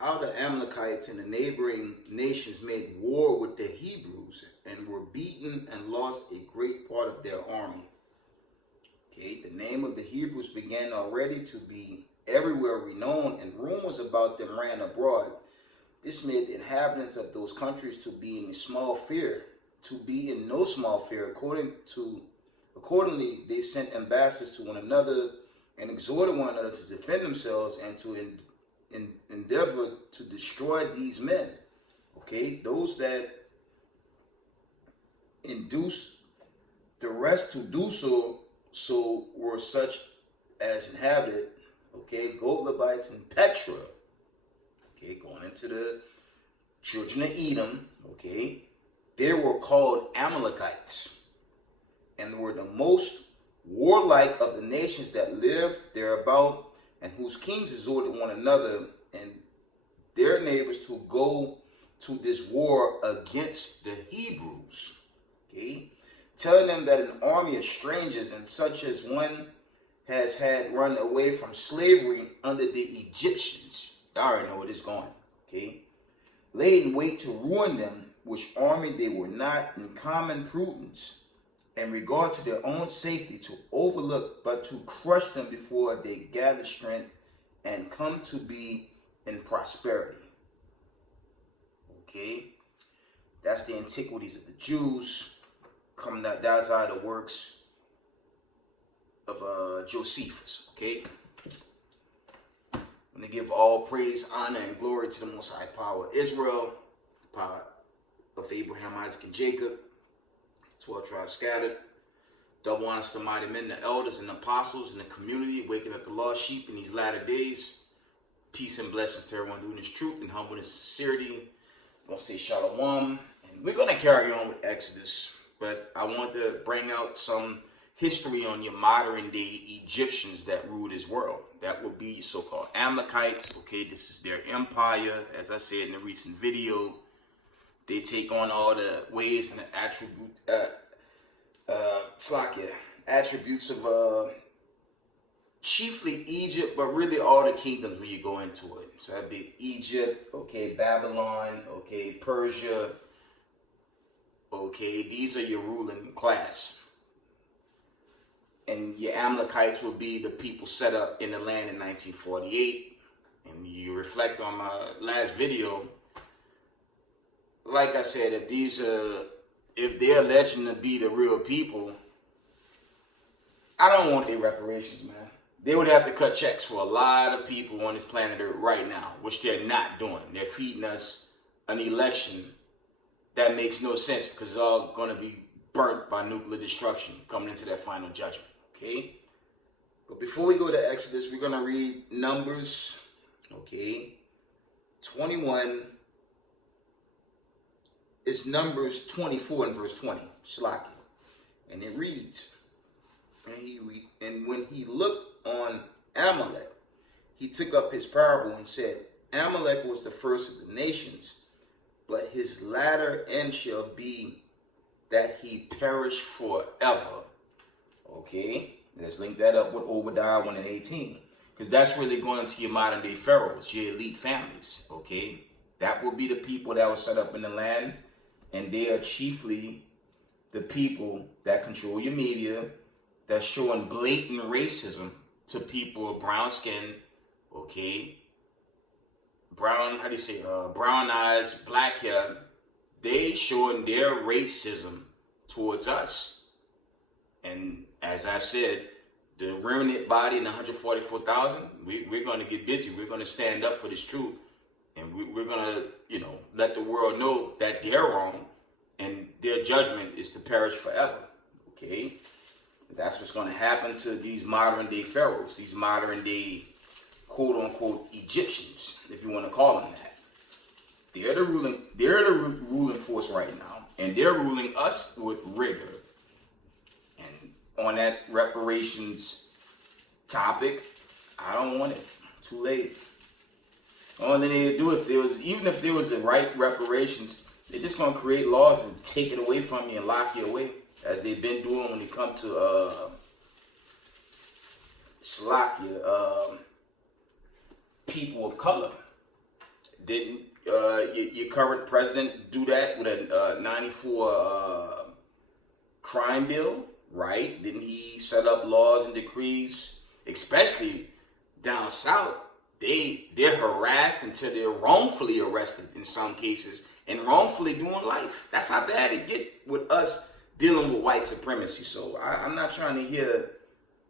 how the Amalekites and the neighboring nations made war with the Hebrews and were beaten and lost a great part of their army. Okay, the name of the Hebrews began already to be everywhere renowned, and rumors about them ran abroad. This made the inhabitants of those countries to be in no small fear. Accordingly, they sent ambassadors to one another and exhorted one another to defend themselves and to endeavor to destroy these men. Okay, those that induced the rest to do so were such as inhabited, okay, Goglabites and Petra, okay, going into the children of Edom, okay, they were called Amalekites, and were the most warlike of the nations that lived thereabout, and whose kings exhorted one another and their neighbors to go to this war against the Hebrews, okay, telling them that an army of strangers and such as one has had run away from slavery under the Egyptians. I already know where this is going, okay, laid in wait to ruin them, which army they were not in common prudence and regard to their own safety to overlook, but to crush them before they gather strength and come to be in prosperity. Okay, that's the antiquities of the Jews. Coming out, that's out of the works of Josephus. Okay, I'm gonna give all praise, honor, and glory to the Most High Power of Israel, the power of Abraham, Isaac, and Jacob. 12 tribes scattered. Double honors to the mighty men, the elders and apostles in the community, waking up the lost sheep in these latter days. Peace and blessings to everyone doing this truth and humbleness and sincerity. I'm going to say shalom. And we're going to carry on with Exodus, but I want to bring out some history on your modern day Egyptians that rule this world. That would be so-called Amalekites. Okay, this is their empire. As I said in a recent video, they take on all the ways and the attributes of chiefly Egypt, but really all the kingdoms when you go into it. So that'd be Egypt, okay, Babylon, okay, Persia, okay, these are your ruling class. And your Amalekites will be the people set up in the land in 1948. And you reflect on my last video, like I said, if they're alleged to be the real people, I don't want their reparations, man. They would have to cut checks for a lot of people on this planet Earth right now, which they're not doing. They're feeding us an election that makes no sense because it's all going to be burnt by nuclear destruction coming into that final judgment, okay? But before we go to Exodus, we're going to read Numbers, okay, 21. It's Numbers 24 and verse 20, Shlaki. And it reads, and when he looked on Amalek, he took up his parable and said, Amalek was the first of the nations, but his latter end shall be that he perish forever. Okay, let's link that up with Obadiah 1 and 18, because that's really going to your modern day pharaohs, your elite families. Okay, that will be the people that were set up in the land. And they are chiefly the people that control your media, that's showing blatant racism to people of brown skin, okay? Brown eyes, black hair. They showing their racism towards us. And as I've said, the remnant body in 144,000, we're going to get busy. We're going to stand up for this truth. And we're going to, let the world know that they're wrong and their judgment is to perish forever. Okay? That's what's going to happen to these modern day pharaohs, these modern day quote unquote Egyptians, if you want to call them that. They're the ruling force right now, and they're ruling us with rigor. And on that reparations topic, I don't want it. Too late. Only thing they do even if there was the right reparations, they're just gonna create laws and take it away from you and lock you away, as they've been doing when it comes to Slovakia, people of color. Didn't your current president do that with a 94 crime bill, right? Didn't he set up laws and decrees, especially down south? They're harassed until they're wrongfully arrested in some cases and wrongfully doing life. That's how bad it get with us dealing with white supremacy. So I'm not trying to hear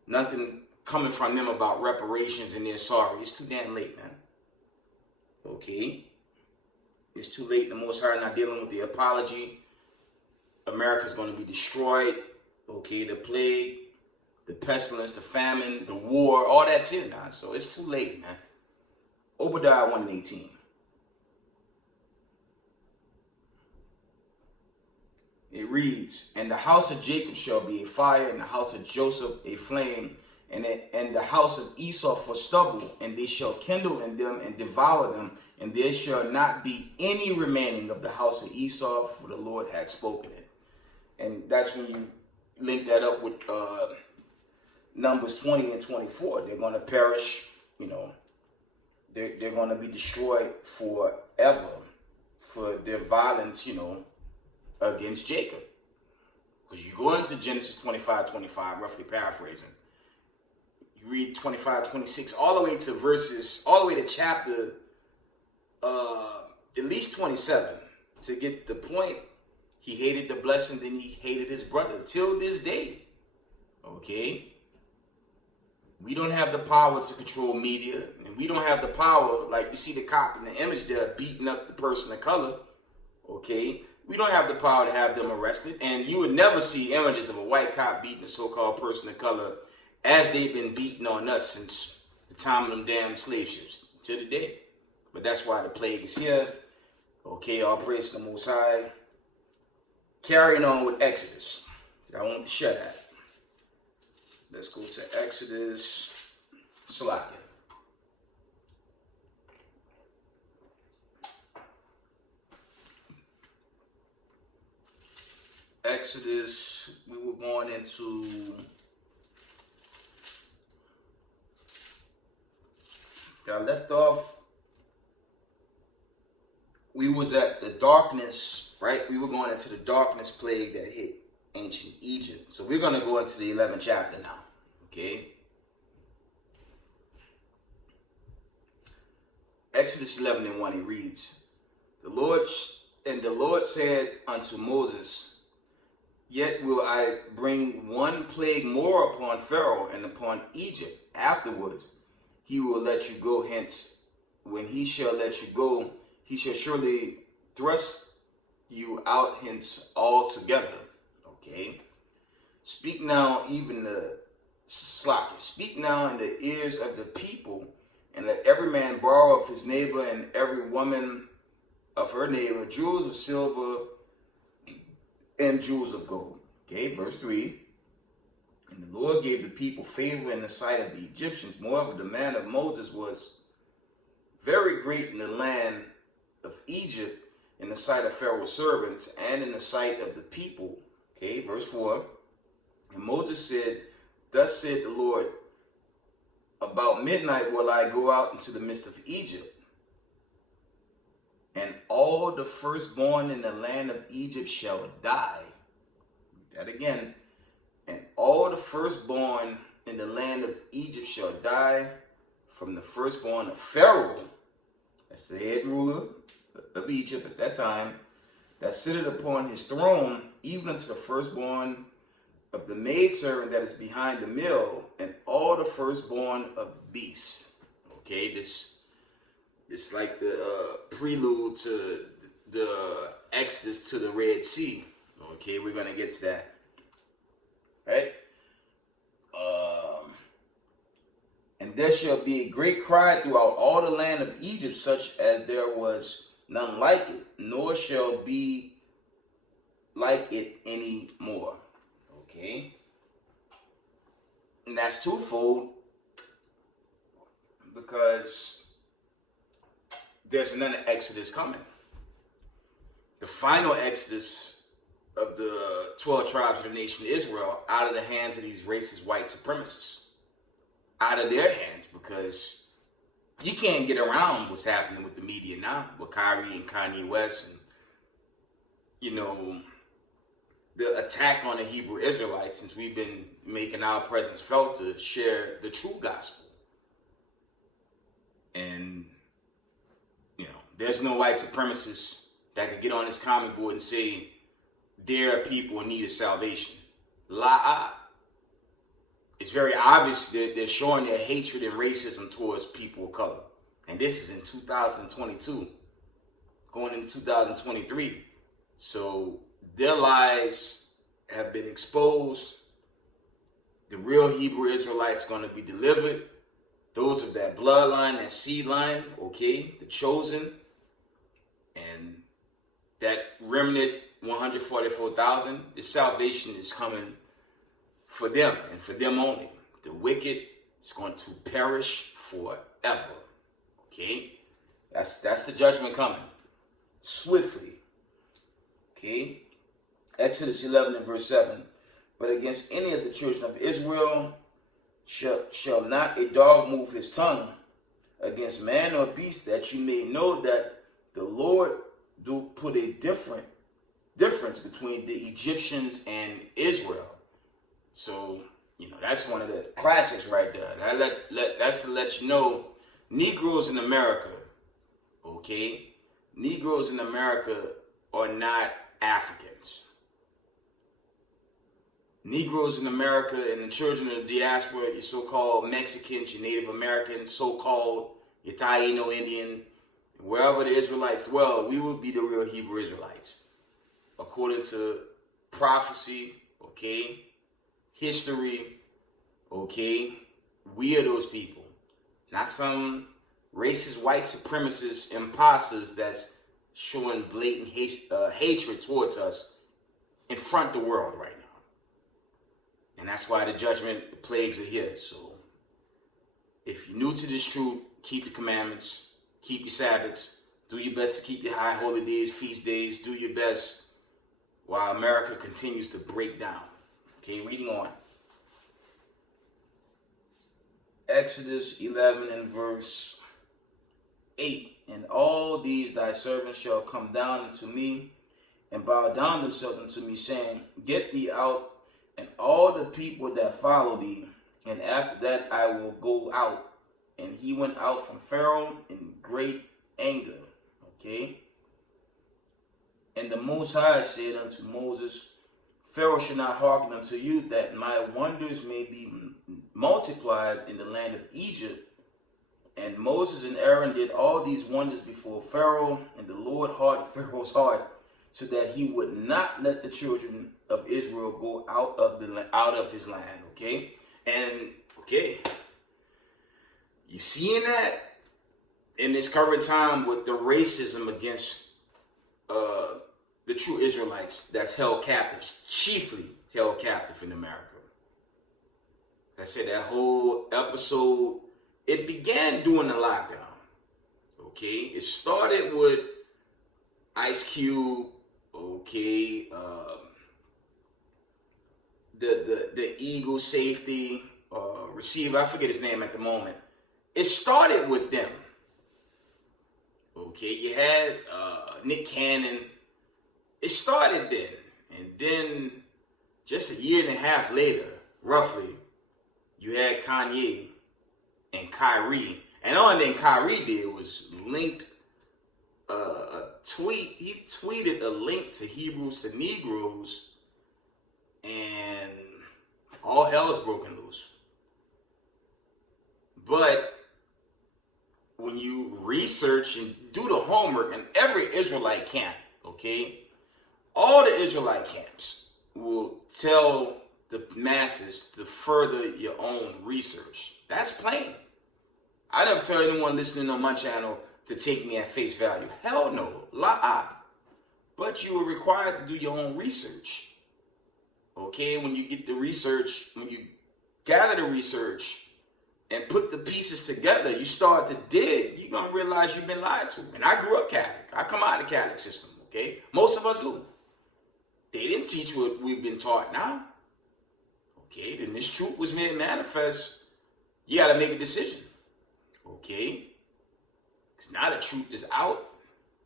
nothing coming from them about reparations and they're sorry. It's too damn late, man. Okay? It's too late. The Most High not dealing with the apology. America's going to be destroyed. Okay? The plague, the pestilence, the famine, the war, all that's here now. So it's too late, man. Obadiah 1:18. It reads, and the house of Jacob shall be a fire, and the house of Joseph a flame, and the house of Esau for stubble, and they shall kindle in them and devour them, and there shall not be any remaining of the house of Esau, for the Lord had spoken it. And that's when you link that up with Numbers 20 and 24. They're going to perish, you know. They're going to be destroyed forever for their violence, you know, against Jacob. Because you go into Genesis 25:25, roughly paraphrasing. You read 25:26 all the way to chapter at least 27 to get the point. He hated the blessing, then he hated his brother till this day. Okay? We don't have the power to control media, and we don't have the power, like you see the cop in the image there beating up the person of color. Okay? We don't have the power to have them arrested, and you would never see images of a white cop beating a so-called person of color as they've been beating on us since the time of them damn slave ships to the day. But that's why the plague is here. Okay, all praise to the Most High. Carrying on with Exodus. I want to share that. Let's go to Exodus. Salakia. Exodus, we were going into, got left off, we was at the darkness, right? We were going into the darkness plague that hit ancient Egypt. So we're going to go into the 11th chapter now, okay? Exodus 11:1, it reads, the Lord said unto Moses, yet will I bring one plague more upon Pharaoh and upon Egypt. Afterwards, he will let you go hence. When he shall let you go, he shall surely thrust you out hence altogether. Okay. Speak now even the slackers. Speak now in the ears of the people, and let every man borrow of his neighbor and every woman of her neighbor jewels of silver and jewels of gold. Okay, verse 3. And the Lord gave the people favor in the sight of the Egyptians. Moreover, the man of Moses was very great in the land of Egypt, in the sight of Pharaoh's servants, and in the sight of the people. Okay, verse 4. And Moses said, thus said the Lord, about midnight will I go out into the midst of Egypt, and all the firstborn in the land of Egypt shall die. That again. And all the firstborn in the land of Egypt shall die, from the firstborn of Pharaoh, that's the head ruler of Egypt at that time, that sitteth upon his throne, even unto the firstborn of the maidservant that is behind the mill, and all the firstborn of beasts. Okay, this like the prelude to the Exodus to the Red Sea. Okay, we're gonna get to that. Right? And there shall be a great cry throughout all the land of Egypt, such as there was none like it, nor shall be like it any more. Okay? And that's twofold, because there's another Exodus coming. The final Exodus of the 12 tribes of the nation of Israel out of the hands of these racist white supremacists. Out of their hands, because you can't get around what's happening with the media now, with Kyrie and Kanye West, and the attack on the Hebrew Israelites, since we've been making our presence felt to share the true gospel. And there's no white supremacist that could get on this comic board and say there are people in need of salvation. It's very obvious that they're showing their hatred and racism towards people of color. And this is in 2022, going into 2023. So their lies have been exposed. The real Hebrew Israelites going to be delivered. Those of that bloodline, that seed line, okay, the chosen. And that remnant 144,000, the salvation is coming for them and for them only. The wicked is going to perish forever. Okay? That's the judgment coming. Swiftly. Okay? Exodus 11 and verse 7. But against any of the children of Israel shall not a dog move his tongue against man or beast, that you may know that the Lord do put a difference between the Egyptians and Israel. So, that's one of the classics right there. That's to let you know, Negroes in America, okay? Negroes in America are not Africans. Negroes in America and the children of the diaspora, your so-called Mexicans, your Native Americans, so-called your Taino Indian, wherever the Israelites dwell, we will be the real Hebrew Israelites. According to prophecy, okay, history, okay, we are those people. Not some racist white supremacist imposters that's showing blatant hatred towards us in front of the world right now. And that's why the judgment, the plagues are here. So if you're new to this truth, keep the commandments, keep your Sabbaths, do your best to keep your high holy days, feast days, do your best while America continues to break down. Okay, reading on. Exodus 11 and verse 8. And all these thy servants shall come down unto me and bow down themselves unto me, saying, Get thee out, and all the people that follow thee, and after that I will go out. And he went out from Pharaoh in great anger. Okay? And the Most High said unto Moses, Pharaoh shall not hearken unto you, that my wonders may be multiplied in the land of Egypt. And Moses and Aaron did all these wonders before Pharaoh, and the Lord hardened Pharaoh's heart, so that he would not let the children of Israel go out of his land. Okay? And okay, you seeing that in this current time with the racism against the true Israelites that's held captive, chiefly held captive in America. I said that whole episode, it began during the lockdown. Okay, it started with Ice Cube. Okay, the Eagle safety receiver, I forget his name at the moment. It started with them. Okay, you had Nick Cannon. It started then. And then just a year and a half later, roughly, you had Kanye and Kyrie. And all that Kyrie did was linked a tweet. He tweeted a link to Hebrews to Negroes, and all hell is broken loose. But when you research and do the homework, in every Israelite camp, okay, all the Israelite camps will tell the masses to further your own research. That's plain. I never tell anyone listening on my channel to take me at face value. Hell no. But you are required to do your own research. Okay, when you get the research, when you gather the research and put the pieces together, you start to dig, you're going to realize you've been lied to. And I grew up Catholic. I come out of the Catholic system, okay? Most of us do. They didn't teach what we've been taught now. Okay, then this truth was made manifest. You got to make a decision. Okay? It's not a truth is out.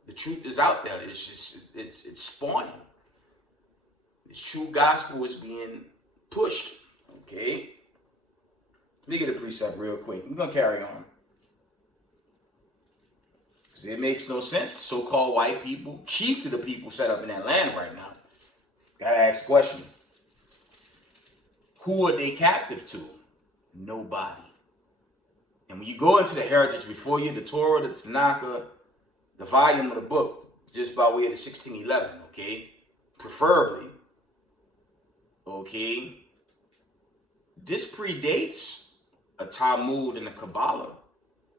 The truth is out there. It's just, it's spawning. This true gospel is being pushed. Okay? Let me get a precept real quick. We're going to carry on. Because it makes no sense. So-called white people, chief of the people set up in that land right now. Got to ask a question. Who are they captive to? Nobody. And when you go into the heritage before you, the Torah, the Tanakh, the volume of the book, just by way of the 1611, okay? Preferably, okay? This predates a Talmud and a Kabbalah,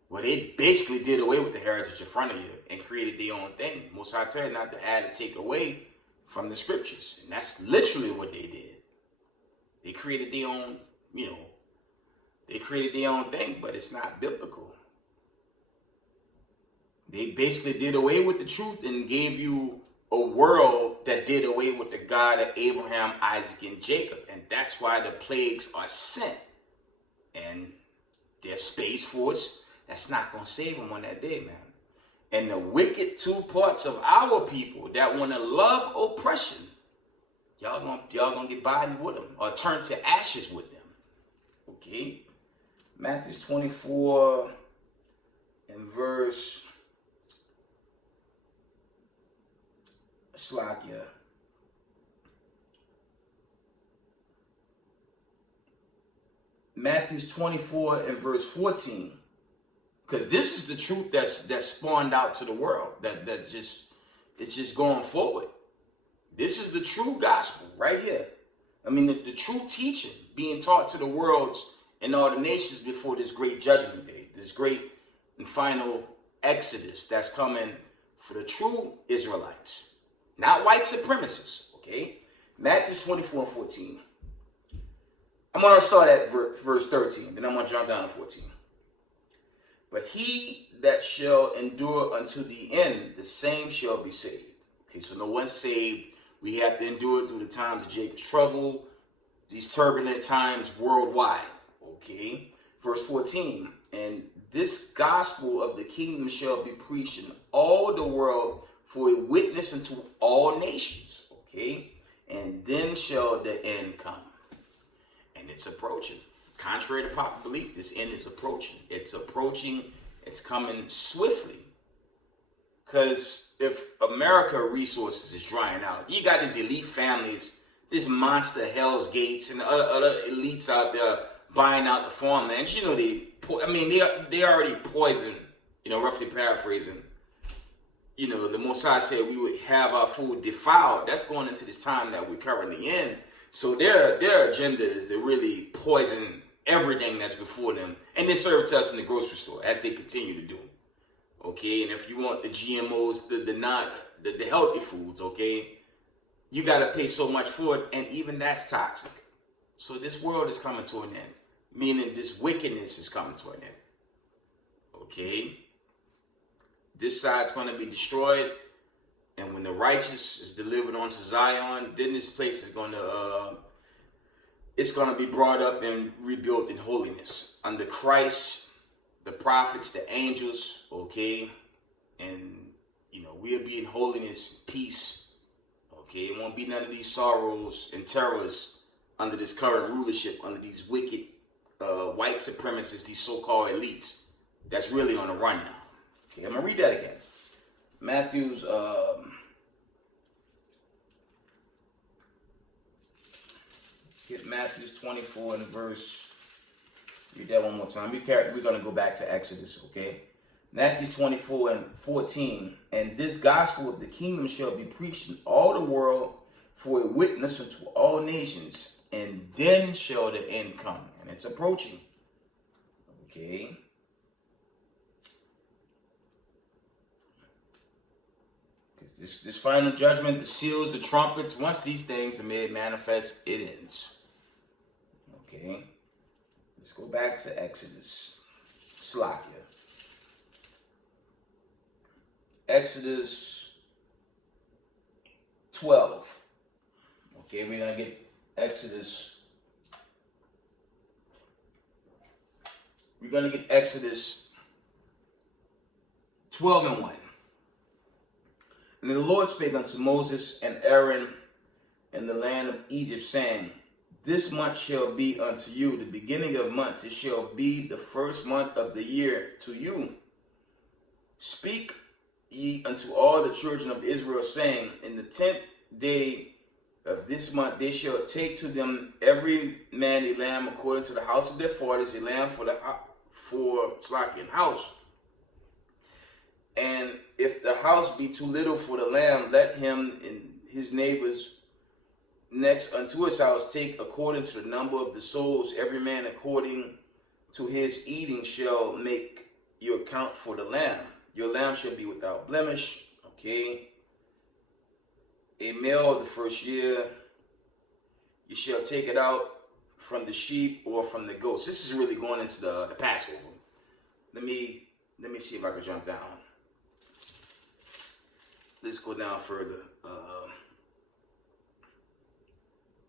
where they basically did away with the heritage in front of you and created their own thing. Most High tell you not to add or take away from the scriptures. And that's literally what they did. They created their own, they created their own thing, but it's not biblical. They basically did away with the truth and gave you a world that did away with the God of Abraham, Isaac, and Jacob. And that's why the plagues are sent. And their Space Force, that's not going to save them on that day, man. And the wicked two parts of our people that want to love oppression, y'all gonna get bodied with them or turn to ashes with them. Okay? Matthew 24 and verse Slakia. Matthew 24 and verse 14. Because this is the truth that's spawned out to the world. It's just going forward. This is the true gospel right here. I mean, the true teaching being taught to the worlds and all the nations before this great judgment day, this great and final exodus that's coming for the true Israelites, not white supremacists, okay? Matthew 24 and 14. I'm going to start at verse 13, then I'm going to jump down to 14. But he that shall endure unto the end, the same shall be saved. Okay, so no one's saved. We have to endure through the times of Jacob's trouble, these turbulent times worldwide. Okay, verse 14. And this gospel of the kingdom shall be preached in all the world for a witness unto all nations. Okay, and then shall the end come. And it's approaching. Contrary to popular belief, this end is approaching. It's approaching. It's coming swiftly. Because if America resources is drying out, you got these elite families, this monster Hell's Gates, and other elites out there buying out the farmlands. You know, they already poisoned. Roughly paraphrasing. The Most High said we would have our food defiled. That's going into this time that we're currently in. So their agenda is to really poison everything that's before them, and they serve it to us in the grocery store as they continue to do. Okay, and if you want the GMOs, the healthy foods, okay, you got to pay so much for it, and even that's toxic. So this world is coming to an end, meaning this wickedness is coming to an end. Okay, this side's going to be destroyed, and when the righteous is delivered onto Zion, then this place is going to it's going to be brought up and rebuilt in holiness under Christ, the prophets, the angels, okay? And, we'll be in holiness, peace, okay? It won't be none of these sorrows and terrors under this current rulership, under these wicked white supremacists, these so-called elites that's really on the run now. Okay, I'm going to read that again. Matthew's... Get Matthew 24 and verse. Read that one more time. We're going to go back to Exodus, okay? Matthew 24 and 14. And this gospel of the kingdom shall be preached in all the world for a witness unto all nations. And then shall the end come. And it's approaching. Okay? Because this final judgment, the seals, the trumpets, once these things are made manifest, it ends. Okay, let's go back to Exodus. Slakia. Exodus 12. Okay, we're going to get Exodus. We're going to get Exodus 12 and 1. And the Lord spake unto Moses and Aaron in the land of Egypt, saying, this month shall be unto you the beginning of months. It shall be the first month of the year to you. Speak ye unto all the children of Israel, saying, in the 10th day of this month they shall take to them every man a lamb according to the house of their fathers, a lamb for house. And if the house be too little for the lamb, let him and his neighbors next unto his house take according to the number of the souls. Every man according to his eating shall make your account for the lamb. Your lamb shall be without blemish. Okay. A male of the first year. You shall take it out from the sheep or from the goats. This is really going into the Passover. Let me see if I can jump down. Let's go down further.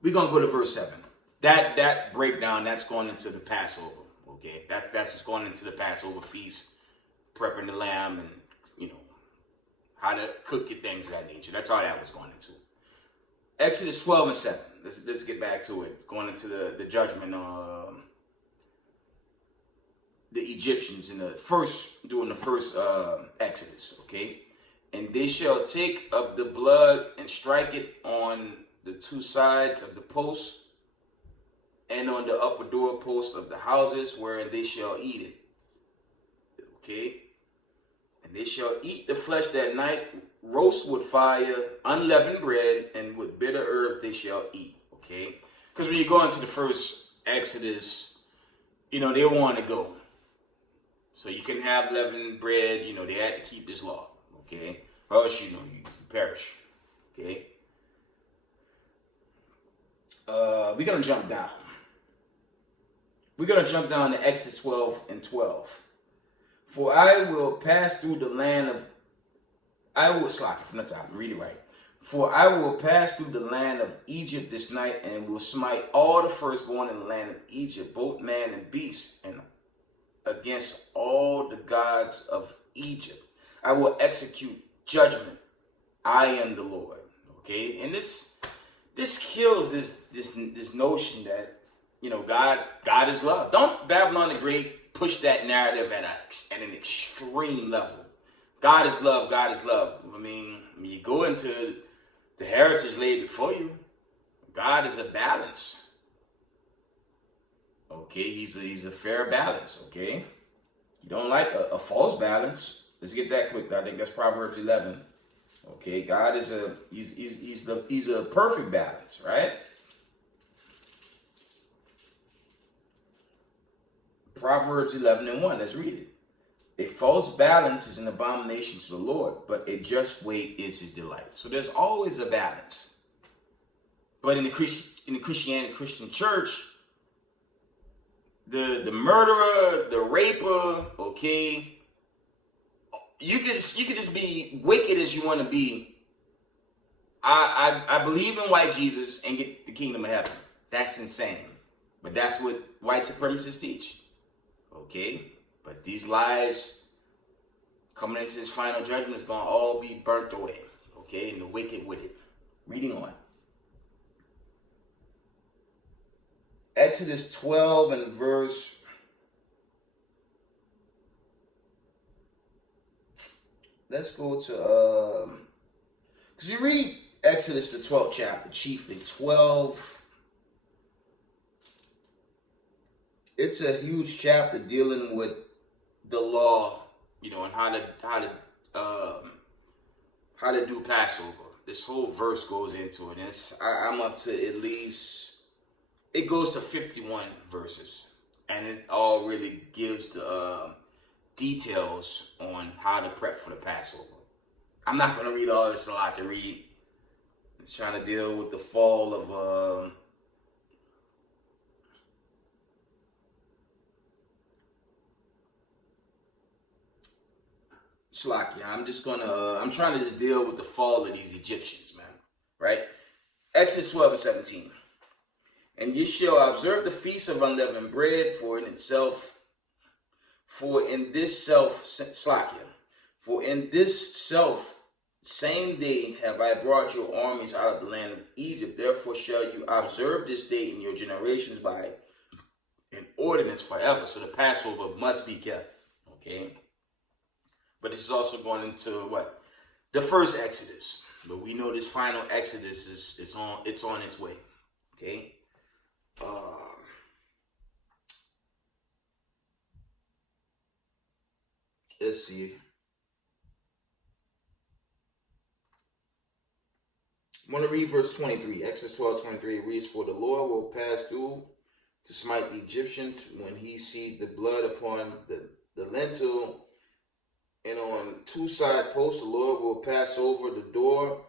We're going to go to verse 7. That breakdown, that's going into the Passover. Okay, that's just going into the Passover feast, prepping the lamb and, how to cook it, things of that nature. That's all that was going into. Exodus 12 and 7. Let's get back to it. Going into the judgment on the Egyptians during the first Exodus. Okay. And they shall take of the blood and strike it on the two sides of the post and on the upper door post of the houses wherein they shall eat it. Okay. And they shall eat the flesh that night, roast with fire, unleavened bread, and with bitter herbs they shall eat. Okay. Because when you go into the first Exodus, they want to go. So you can have leavened bread, they had to keep this law. Okay. Or else, you perish. Okay. We're going to jump down. We're going to jump down to Exodus 12 and 12. For I will pass through the land of, from the top, read it right. For I will pass through the land of Egypt this night, and will smite all the firstborn in the land of Egypt, both man and beast, and against all the gods of Egypt. I will execute judgment. I am the Lord. Okay, and this kills this notion that God is love. Don't Babylon the Great push that narrative at an extreme level. God is love. God is love. I mean, when you go into the heritage laid before you, God is a balance. Okay, he's a fair balance. Okay, you don't like a false balance. Let's get that quick. I think that's Proverbs 11. Okay, God is he's a perfect balance, right? Proverbs 11 and 1. Let's read it. A false balance is an abomination to the Lord, but a just weight is his delight. So there's always a balance. But in the Christian church, the murderer, the raper, okay, you could just be wicked as you want to be. I believe in white Jesus and get the kingdom of heaven. That's insane. But that's what white supremacists teach. Okay? But these lives coming into this final judgment is going to all be burnt away. Okay? And the wicked with it. Reading on. Exodus 12 and verse. Let's go to, because you read Exodus, the 12th chapter, chiefly 12. It's a huge chapter dealing with the law, and how to do Passover. This whole verse goes into it. And I'm up to at least, it goes to 51 verses. And it all really gives the details on how to prep for the Passover. I'm not going to read all this, a lot to read. I'm trying to deal with the fall of Slakia. I'm trying to just deal with the fall of these Egyptians, man. Right? Exodus 12 and 17. And ye shall observe the feast of unleavened bread, for in this self, Slakia, For in this same day have I brought your armies out of the land of Egypt. Therefore shall you observe this day in your generations by an ordinance forever. So the Passover must be kept. Okay. But this is also going into what? The first Exodus. But we know this final Exodus is it's on its way. Okay. Let's see. I'm going to read verse 23. Exodus 12:23 reads, For the Lord will pass through to smite the Egyptians when he see the blood upon the lintel and on two side posts. The Lord will pass over the door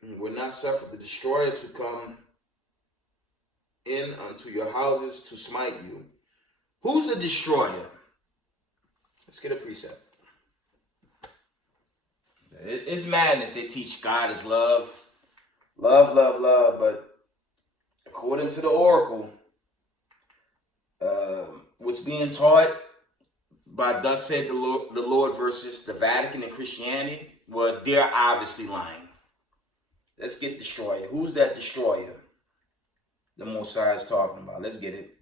and will not suffer the destroyer to come in unto your houses to smite you. Who's the destroyer? Let's get a precept. It's madness. They teach God is love. Love, love, love. But according to the oracle, what's being taught by thus said the Lord versus the Vatican and Christianity, well, they're obviously lying. Let's get destroyer. Who's that destroyer the Most High is talking about? Let's get it.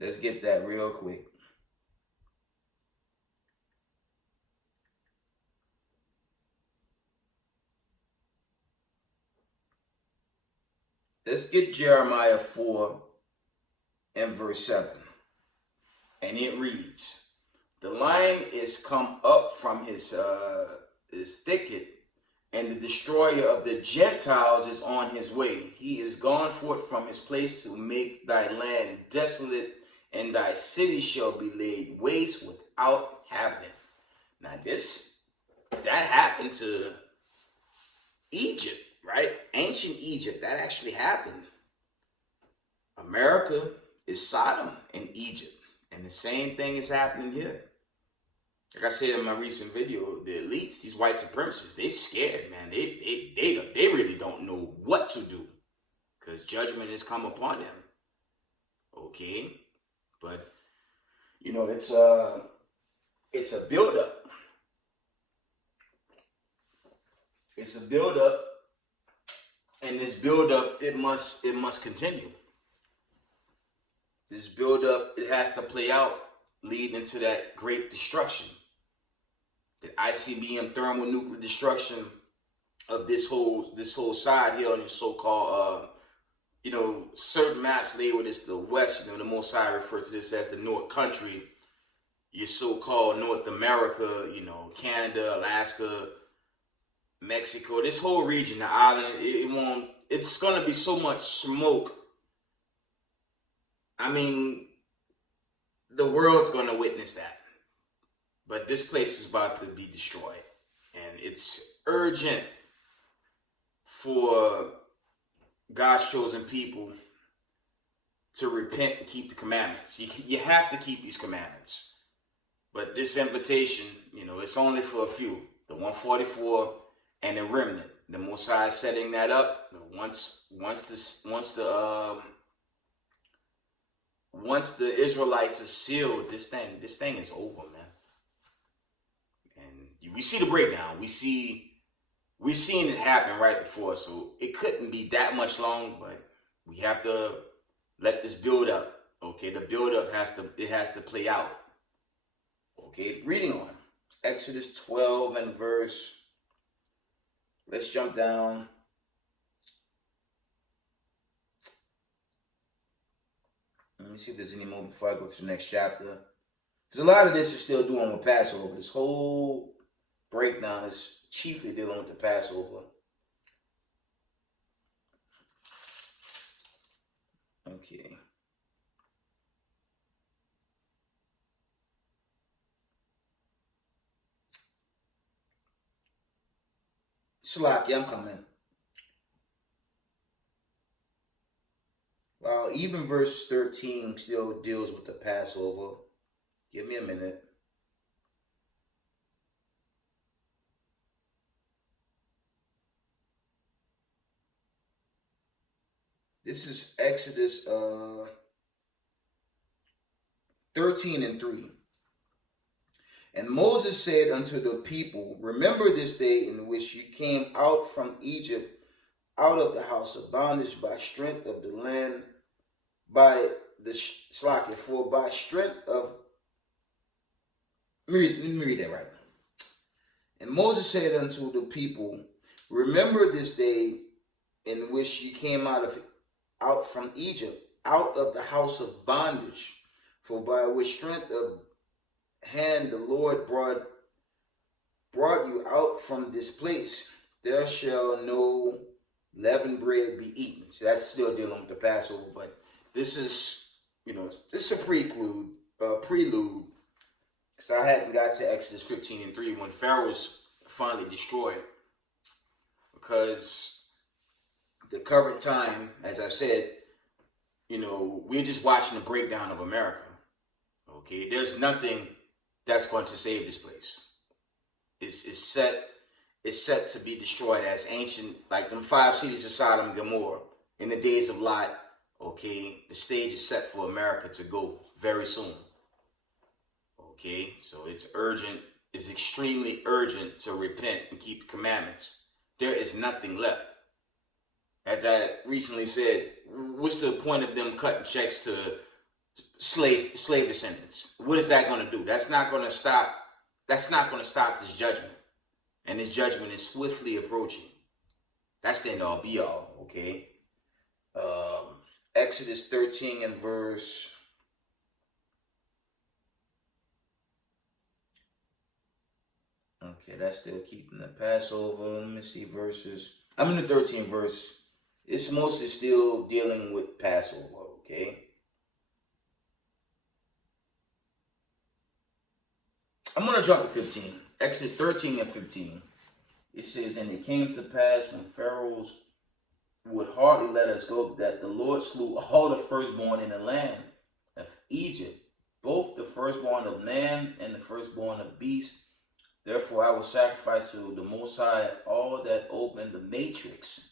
Let's get that real quick. Let's get Jeremiah 4 and verse 7. And it reads, The lion is come up from his thicket, and the destroyer of the Gentiles is on his way. He is gone forth from his place to make thy land desolate, and thy city shall be laid waste without inhabitant. Now that happened to Egypt, right? Ancient Egypt, that actually happened. America is Sodom and Egypt. And the same thing is happening here. Like I said in my recent video, the elites, these white supremacists, they scared, man. They really don't know what to do, because judgment has come upon them. Okay? But, you know, it's a buildup. It's a buildup, and this buildup, it must continue. This buildup, it has to play out, leading into that great destruction. The ICBM thermonuclear destruction of this whole side here on your so-called, certain maps labeled as the West. The Most High refers to this as the North Country, your so-called North America, Canada, Alaska, Mexico, this whole region, the island, it's going to be so much smoke. I mean, the world's going to witness that. But this place is about to be destroyed. And it's urgent for God's chosen people to repent and keep the commandments. You have to keep these commandments. But this invitation, it's only for a few. The 144 and the remnant. The Most High is setting that up. Once the Israelites are sealed, this thing is over, man. And we see the breakdown. We're seeing it happen right before, so it couldn't be that much long, but we have to let this build up. Okay, the build up has to play out. Okay, reading on. Exodus 12 and verse. Let's jump down. Let me see if there's any more before I go to the next chapter. Because a lot of this is still dealing with Passover. This whole breakdown is chiefly dealing with the Passover. Okay. Slacky, I'm coming. Well, even verse 13 still deals with the Passover. Give me a minute. This is Exodus 13 and 3. And Moses said unto the people, remember this day in which you came out from Egypt, out of the house of bondage, by strength of the land, by the slack, for by strength of. Let me read that right. And Moses said unto the people, remember this day in which you came out from Egypt, out of the house of bondage, for by which strength of hand the Lord brought you out from this place. There shall no leavened bread be eaten. So that's still dealing with the Passover, but this is, this is a prelude, because I hadn't got to Exodus 15 and 3 when Pharaoh was finally destroyed. Because the current time, as I've said, we're just watching the breakdown of America. Okay, there's nothing that's going to save this place. It's set to be destroyed as ancient, like them 5 cities of Sodom and Gomorrah in the days of Lot. Okay, the stage is set for America to go very soon. Okay, so it's urgent, it's extremely urgent to repent and keep the commandments. There is nothing left. As I recently said, what's the point of them cutting checks to slave descendants? What is that going to do? That's not going to stop this judgment. And this judgment is swiftly approaching. That's the end all be all, okay? Exodus 13 and verse. Okay, that's still keeping the Passover. Let me see verses. I'm in the 13th verse. It's mostly still dealing with Passover, okay? I'm going to jump to 15. Exodus 13 and 15. It says, and it came to pass when Pharaoh would hardly let us go, that the Lord slew all the firstborn in the land of Egypt, both the firstborn of man and the firstborn of beast. Therefore I will sacrifice to the Most High all that open the matrix,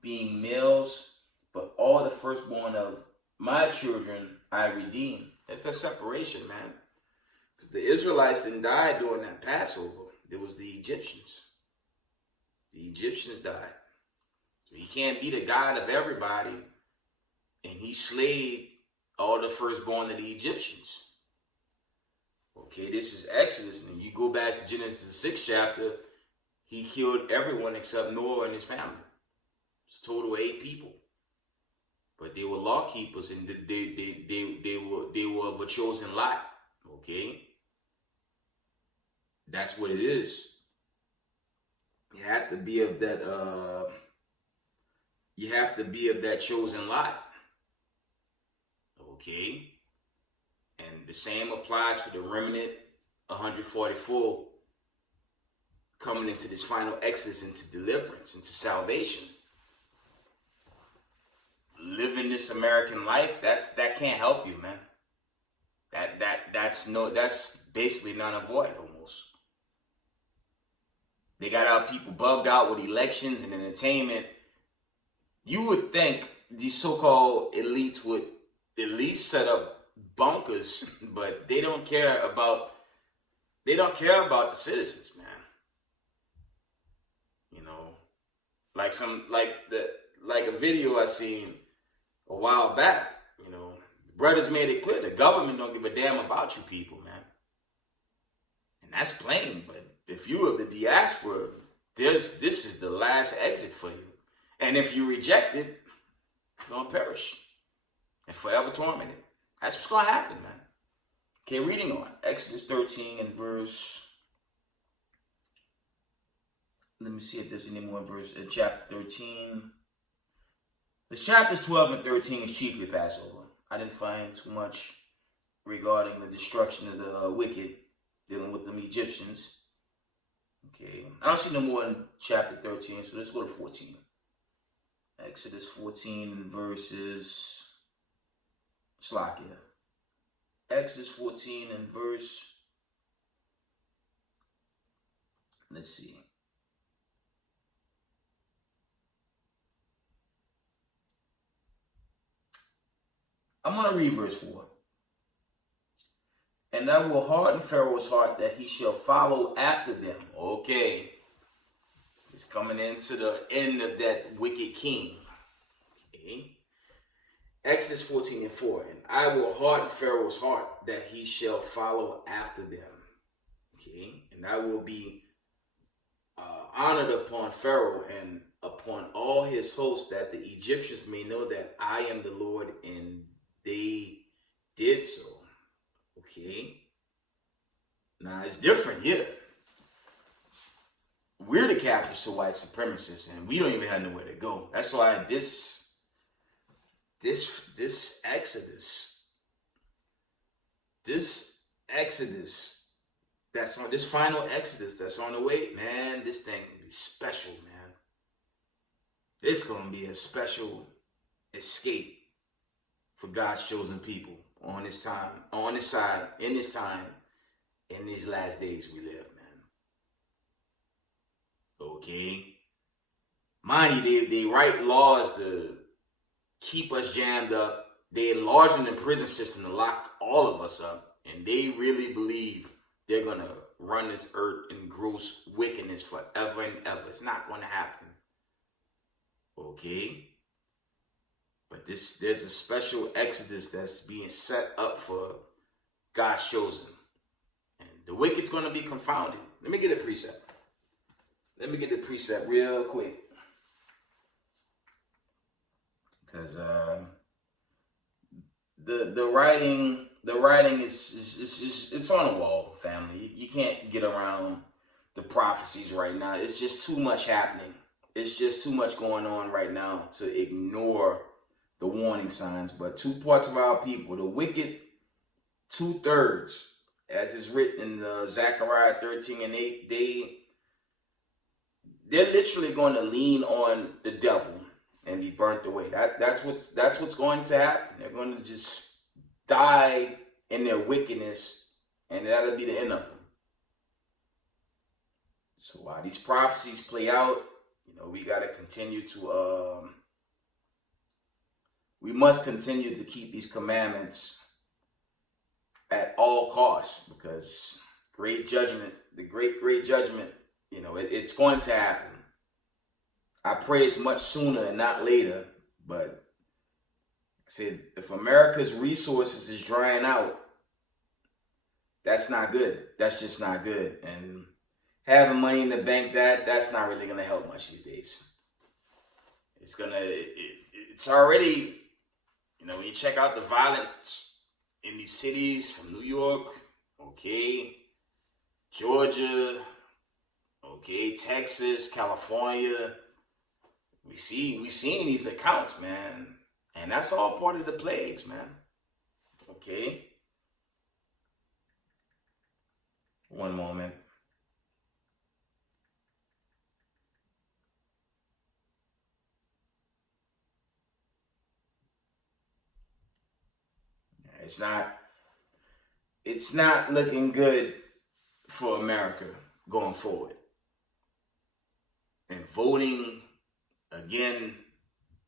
being males, but all the firstborn of my children I redeem. That's the separation, man. Because the Israelites didn't die during that Passover. It was the Egyptians. The Egyptians died. So he can't be the God of everybody, and he slayed all the firstborn of the Egyptians. Okay, this is Exodus, and you go back to Genesis the 6th chapter, he killed everyone except Noah and his family. It's a total of 8 people. But they were law keepers, and they were of a chosen lot. Okay? That's what it is. You have to be of that chosen lot. Okay? And the same applies for the remnant 144 coming into this final exodus, into deliverance, into salvation. Living this American life, that can't help you, man. That's basically null and void almost. They got our people bugged out with elections and entertainment. You would think these so-called elites would at least set up bunkers, but they don't care about the citizens, man. Like a video I seen a while back, brothers made it clear the government don't give a damn about you people, man. And that's plain, but if you are the diaspora, this is the last exit for you. And if you reject it, you're going to perish and forever tormented. That's what's going to happen, man. Okay, reading on. Exodus 13 and verse... Let me see if there's any more verse. Chapter 13. The chapters 12 and 13 is chiefly Passover. I didn't find too much regarding the destruction of the wicked, dealing with them Egyptians. Okay, I don't see no more in chapter 13, so let's go to 14. Exodus 14 verses... Slakia. Exodus 14 and verse... Let's see. I'm going to read verse 4. And I will harden Pharaoh's heart that he shall follow after them. Okay. It's coming into the end of that wicked king. Okay. Exodus 14:4. And I will harden Pharaoh's heart that he shall follow after them. Okay. And I will be honored upon Pharaoh and upon all his hosts, that the Egyptians may know that I am the Lord, and they did so. Okay. Now it's different here. We're the captives to white supremacists, and we don't even have nowhere to go. That's why this Exodus, that's on this final Exodus that's on the way, man, this thing will be special, man. It's gonna be a special escape for God's chosen people on this time, on this side, in this time, in these last days we live, man. Okay. Mind you, they write laws to keep us jammed up. They enlarge the prison system to lock all of us up. And they really believe they're going to run this earth in gross wickedness forever and ever. It's not going to happen. Okay. But there's a special exodus that's being set up for God's chosen. And the wicked's going to be confounded. Let me get a precept. Let me get the precept real quick. Because the writing is it's on the wall, family. You can't get around the prophecies right now. It's just too much happening. It's just too much going on right now to ignore the warning signs. But two parts of our people, the wicked, 2/3, as is written in Zechariah 13:8, they're literally going to lean on the devil and be burnt away. That's what's going to happen. They're going to just die in their wickedness, and that'll be the end of them. So while these prophecies play out, we got to continue to we must continue to keep these commandments at all costs, because great judgment, the great judgment, it's going to happen. I pray it's much sooner and not later, but like I said, if America's resources is drying out, that's not good. That's just not good. And having money in the bank, that's not really going to help much these days. It's already, when you check out the violence in these cities from New York, okay, Georgia, okay, Texas, California, we seeing these accounts, man, and that's all part of the plagues, man. Okay. One moment. It's not looking good for America going forward. And voting again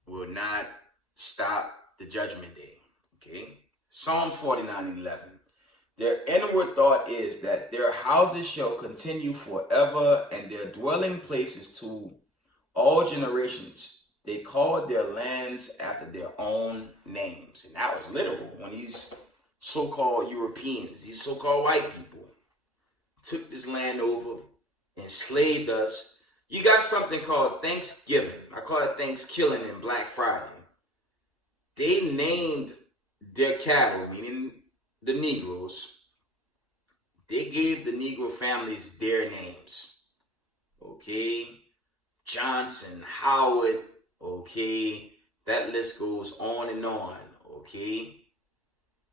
will not stop the judgment day. Okay? Psalm 49:11. Their inward thought is that their houses shall continue forever, and their dwelling places to all generations. They called their lands after their own names. And that was literal. When these so-called Europeans, these so-called white people, took this land over, enslaved us. You got something called Thanksgiving. I call it Thanksgiving and Black Friday. They named their cattle, meaning the Negroes. They gave the Negro families their names. Okay? Johnson, Howard, okay? That list goes on and on, okay?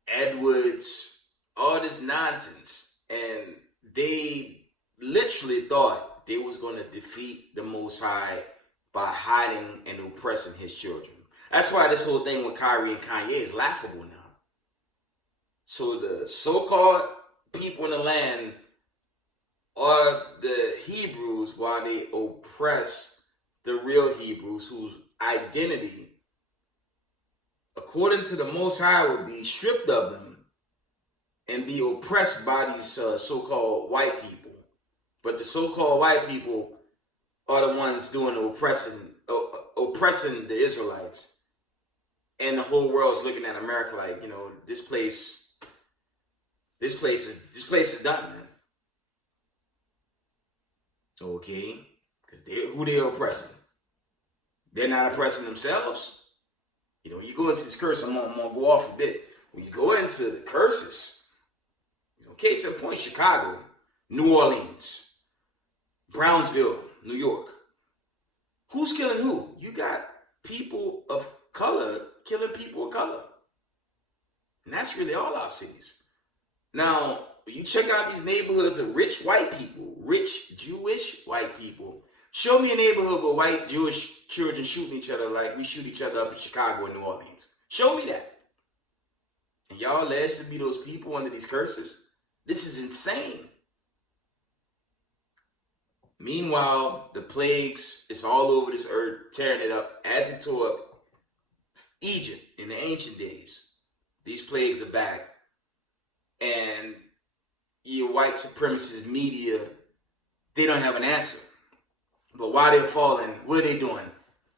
Edwards, all this nonsense. And they literally thought they was going to defeat the Most High by hiding and oppressing his children. That's why this whole thing with Kyrie and Kanye is laughable now. So the so-called people in the land are the Hebrews, while they oppress the real Hebrews, whose identity, according to the Most High, would be stripped of them and be oppressed by these so-called white people. But the so-called white people are the ones doing the oppressing the Israelites. And the whole world's looking at America like, this place is done, man. Okay? Because who they're oppressing? They're not oppressing themselves. You go into this curse, I'm gonna go off a bit. When you go into the curses, case in point, Chicago, New Orleans, Brownsville, New York. Who's killing who? You got people of color killing people of color. And that's really all our cities. Now, you check out these neighborhoods of rich white people, rich Jewish white people. Show me a neighborhood where white Jewish children shooting each other like we shoot each other up in Chicago and New Orleans. Show me that. And y'all alleged to be those people under these curses? This is insane. Meanwhile, the plagues is all over this earth, tearing it up, as it tore up Egypt in the ancient days. These plagues are back. And your white supremacist media, they don't have an answer. But while they're falling, what are they doing?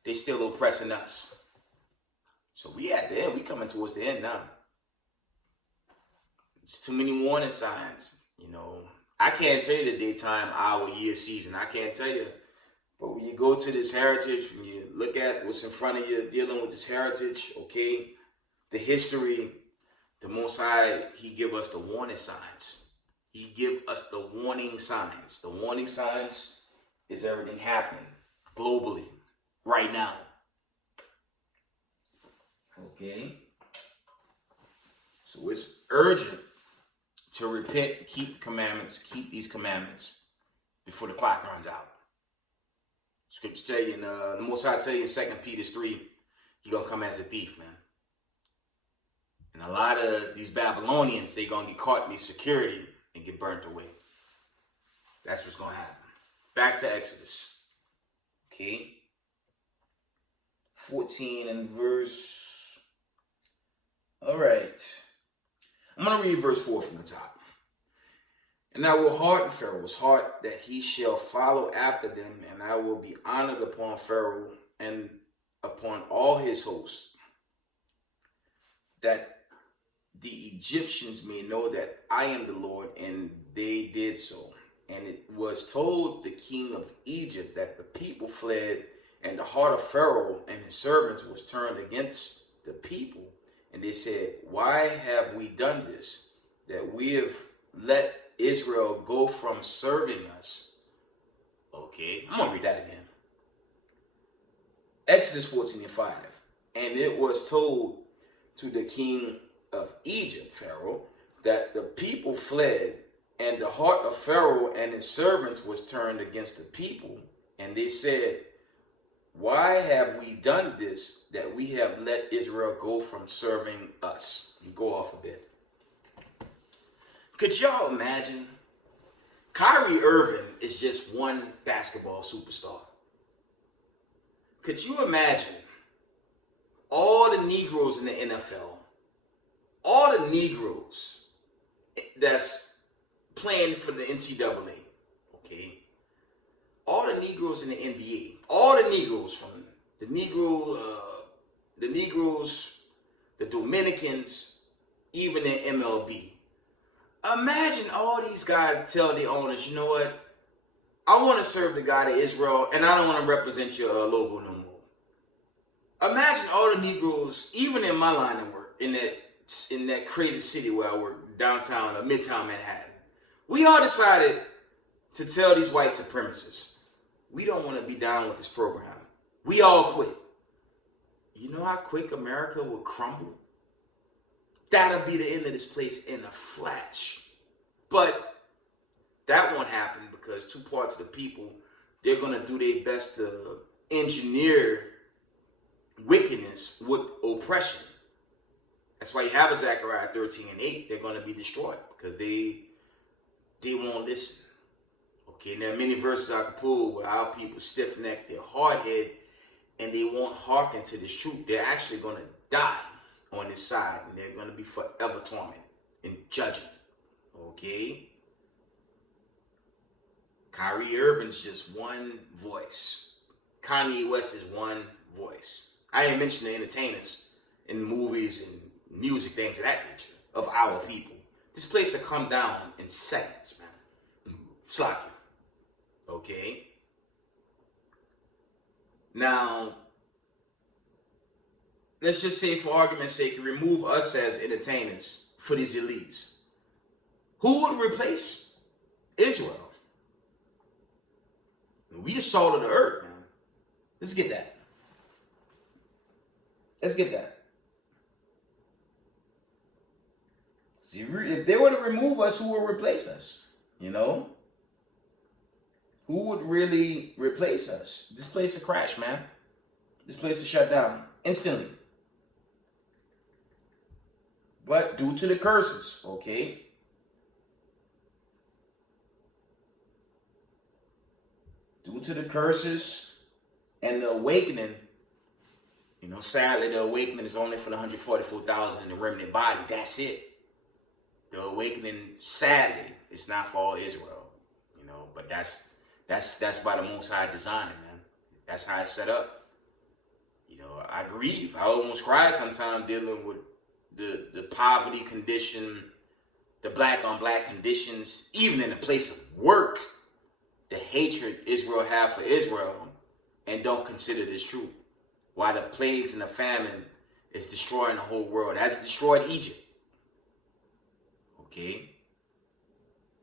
They're still oppressing us. So we at the end. We coming towards the end now. There's too many warning signs. I can't tell you the daytime, hour, year, season. I can't tell you. But when you go to this heritage, when you look at what's in front of you, dealing with this heritage, okay, the history, the Most High, He give us the warning signs. He give us the warning signs. The warning signs is everything happening globally right now. Okay? So it's urgent to repent, keep the commandments, keep these commandments before the clock runs out. Scripture tell you, the Most High tell you in 2 Peter 3, He gonna come as a thief, man. And a lot of these Babylonians, they gonna get caught in these security and get burnt away. That's what's gonna happen. Back to Exodus. Okay. 14 and verse. All right. I'm going to read verse 4 from the top. And I will harden Pharaoh's heart that he shall follow after them, and I will be honored upon Pharaoh and upon all his hosts, that the Egyptians may know that I am the Lord, and they did so. And it was told the king of Egypt that the people fled, and the heart of Pharaoh and his servants was turned against the people. And they said, why have we done this, that we have let Israel go from serving us? Okay, I'm going to read that again. Exodus 14 and 5. And it was told to the king of Egypt, Pharaoh, that the people fled, and the heart of Pharaoh and his servants was turned against the people. And they said, why have we done this, that we have let Israel go from serving us? And go off a bit. Could y'all imagine? Kyrie Irving is just one basketball superstar. Could you imagine all the Negroes in the NFL, all the Negroes that's playing for the NCAA, okay? All the Negroes in the NBA, all the Negroes from the Negroes, the Dominicans, even in MLB. Imagine all these guys tell their owners, you know what? I want to serve the God of Israel, and I don't want to represent your logo no more. Imagine all the Negroes, even in my line of work, in that crazy city where I work, downtown or midtown Manhattan. We all decided to tell these white supremacists, we don't want to be down with this program. We all quit. You know how quick America will crumble? That'll be the end of this place in a flash. But that won't happen because two parts of the people, they're going to do their best to engineer wickedness with oppression. That's why you have a Zechariah 13 and 8. They're going to be destroyed because they won't listen. Okay, and there are many verses I could pull where our people stiff-necked, they're hard-headed, and they won't hearken to this truth. They're actually going to die on this side, and they're going to be forever tormented in judgment. Okay? Kyrie Irving's just one voice. Kanye West is one voice. I ain't mentioned the entertainers in movies and music, things of that nature, of our people. This place will come down in seconds, man. Slack you. Okay? Now, let's just say, for argument's sake, remove us as entertainers for these elites. Who would replace Israel? We the salt of the earth, man. Let's get that. Let's get that. See, if they were to remove us, who would replace us? You know? Who would really replace us? This place will crash, man. This place will shut down instantly. But due to the curses, okay? Due to the curses and the awakening, you know, sadly, the awakening is only for the 144,000 in the remnant body. That's it. The awakening, sadly, is not for all Israel, you know. But that's by the Most High design, man. That's how it's set up. You know, I grieve. I almost cry sometimes dealing with the poverty condition, the black on black conditions, even in the place of work. The hatred Israel have for Israel and don't consider this true. Why the plagues and the famine is destroying the whole world. As it destroyed Egypt. Okay?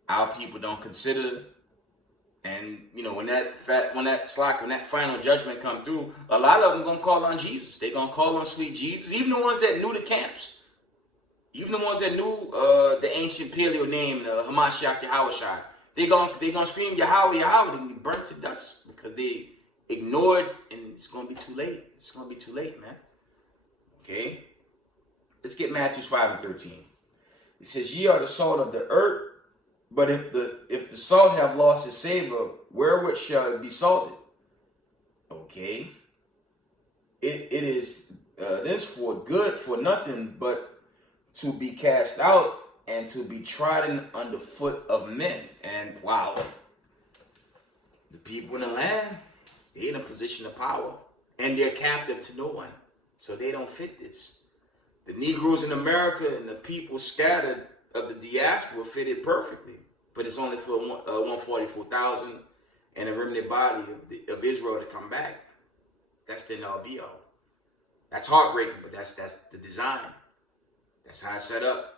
Our people don't consider, and you know, when that final judgment come through, a lot of them gonna call on Jesus. They gonna call on sweet Jesus. Even the ones that knew the camps. Even the ones that knew the ancient paleo name, the Hamashiach Yahushua. They gonna scream Yahweh, Yahweh, and be burnt to dust because they ignored, and it's gonna be too late. It's gonna be too late, man. Okay? Let's get Matthew 5 and 13. It says, "Ye are the salt of the earth, but if the salt have lost its savor, wherewith shall it be salted?" Okay? It is thenceforth good for nothing but to be cast out and to be trodden underfoot of men. And wow, the people in the land, they're in a position of power. And they're captive to no one. So they don't fit this. The Negroes in America and the people scattered of the diaspora fit it perfectly. But it's only for 144,000 and a remnant body of Israel to come back. That's the all be all. That's heartbreaking, but that's the design. That's how it's set up.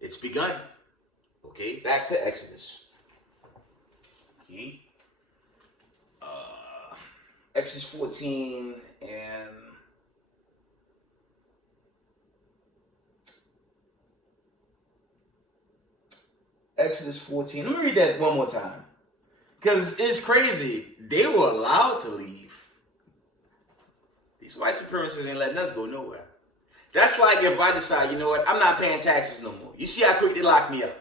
It's begun. Okay, back to Exodus. Okay. Exodus 14 and Exodus 14. Let me read that one more time. Because it's crazy. They were allowed to leave. These white supremacists ain't letting us go nowhere. That's like if I decide, you know what, I'm not paying taxes no more. You see how quick they lock me up.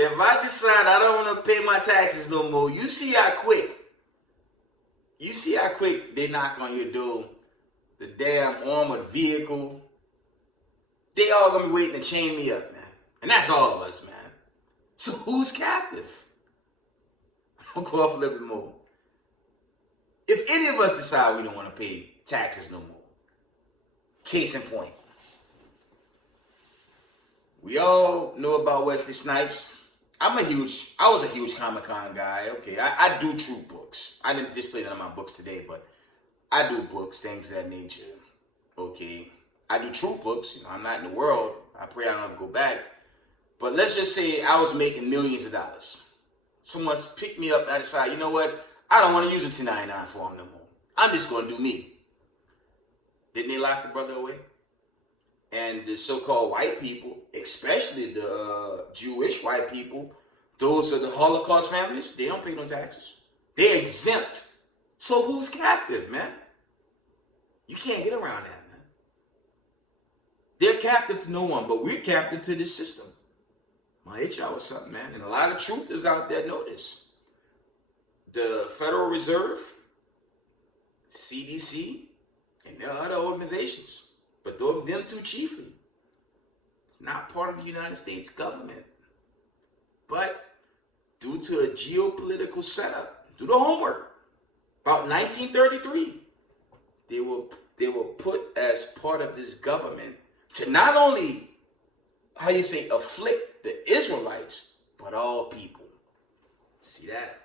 If I decide I don't want to pay my taxes no more, you see how quick they knock on your door. The damn armored vehicle. They all gonna be waiting to chain me up, man. And that's all of us, man. So who's captive? I'll go off a little bit more. If any of us decide we don't want to pay taxes no more, case in point, we all know about Wesley Snipes. I was a huge Comic-Con guy. Okay, I do true books. I didn't display none of my books today, but I do books, things of that nature. Okay, I do true books. You know, I'm not in the world. I pray I don't ever go back. But let's just say I was making millions of dollars. Someone's picked me up and I decide, you know what? I don't want to use a 1099 form no more. I'm just going to do me. Didn't they lock the brother away? And the so-called white people, especially the Jewish white people, those are the Holocaust families, they don't pay no taxes. They're exempt. So who's captive, man? You can't get around that, man. They're captive to no one, but we're captive to this system. My hit y'all with something, man. And a lot of truthers out there know this. The Federal Reserve, CDC, and there are other organizations. But them two chiefly, It's not part of the United States government. But due to a geopolitical setup, do the homework. About 1933, they were put as part of this government to not only, afflict the Israelites, but all people. See that?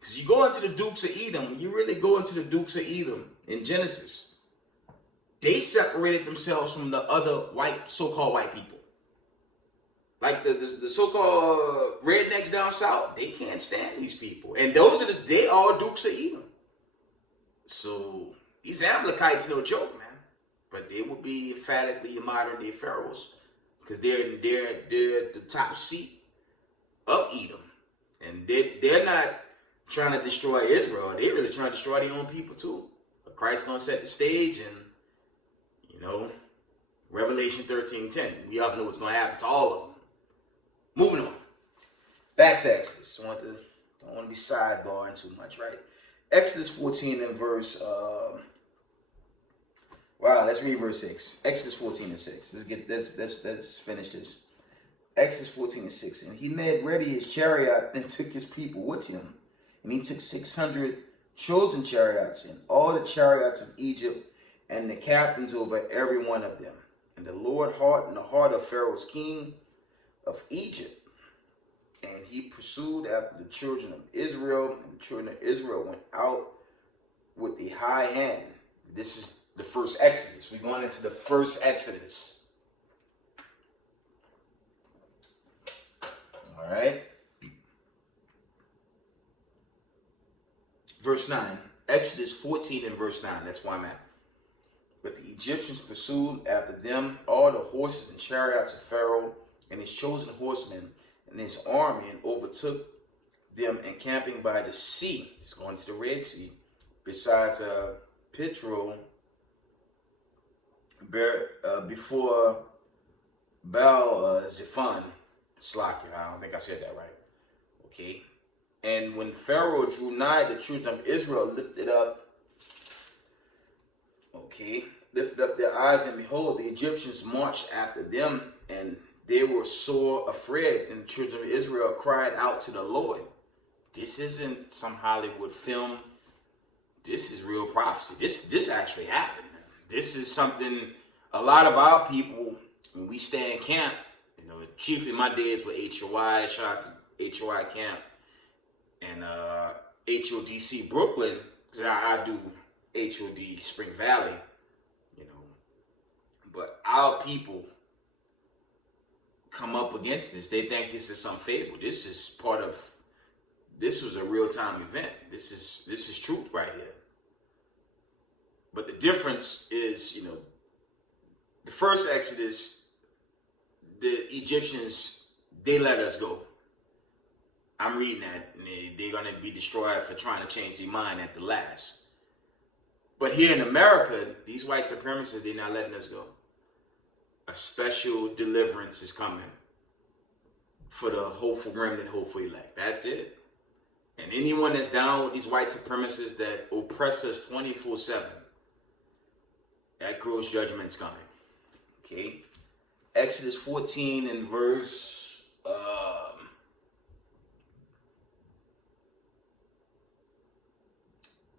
Because you go into the Dukes of Edom, when you really go into the Dukes of Edom in Genesis, they separated themselves from the other so-called white people. Like the so-called rednecks down south, they can't stand these people. And they all Dukes of Edom. So these Amalekites no joke, man. But they will be emphatically your modern day pharaohs. Because they're at the top seat of Edom. And they're not trying to destroy Israel. They're really trying to destroy their own people too. But Christ's going to set the stage, and, Revelation 13:10. We all know what's going to happen to all of them. Moving on. Back to Exodus. Don't want to be sidebarring too much, right? Exodus 14 and verse... let's read verse 6. Exodus 14 and 6. Let's finish this. Exodus 14 and 6. And he made ready his chariot and took his people with him. And he took 600 chosen chariots and all the chariots of Egypt and the captains over every one of them. And the Lord hardened the heart of Pharaoh's king of Egypt. And he pursued after the children of Israel. And the children of Israel went out with a high hand. This is the first Exodus. We're going into the first Exodus. All right. Verse 9. Exodus 14 and verse 9. That's why I'm at. But the Egyptians pursued after them all the horses and chariots of Pharaoh and his chosen horsemen and his army, and overtook them encamping by the sea. It's going to the Red Sea. Besides Pitro, before Baal Zephon, Slakin. I don't think I said that right. Okay. And when Pharaoh drew nigh, the children of Israel lifted up their eyes, and behold, the Egyptians marched after them, and they were sore afraid. And the children of Israel cried out to the Lord. This isn't some Hollywood film. This is real prophecy. This actually happened. This is something a lot of our people, when we stay in camp, chiefly my days with HOI, shout out to HOI camp, and HODC Brooklyn, because I do HOD Spring Valley, but our people come up against this. They think this is some fable. This was a real-time event. This is truth right here. But the difference is, the first Exodus, the Egyptians, they let us go. I'm reading that, and they're going to be destroyed for trying to change their mind at the last. But here in America, these white supremacists, they're not letting us go. A special deliverance is coming for the hopeful remnant, hopeful elect. That's it. And anyone that's down with these white supremacists that oppress us 24/7, that gross judgment is coming. Okay. Exodus 14 and verse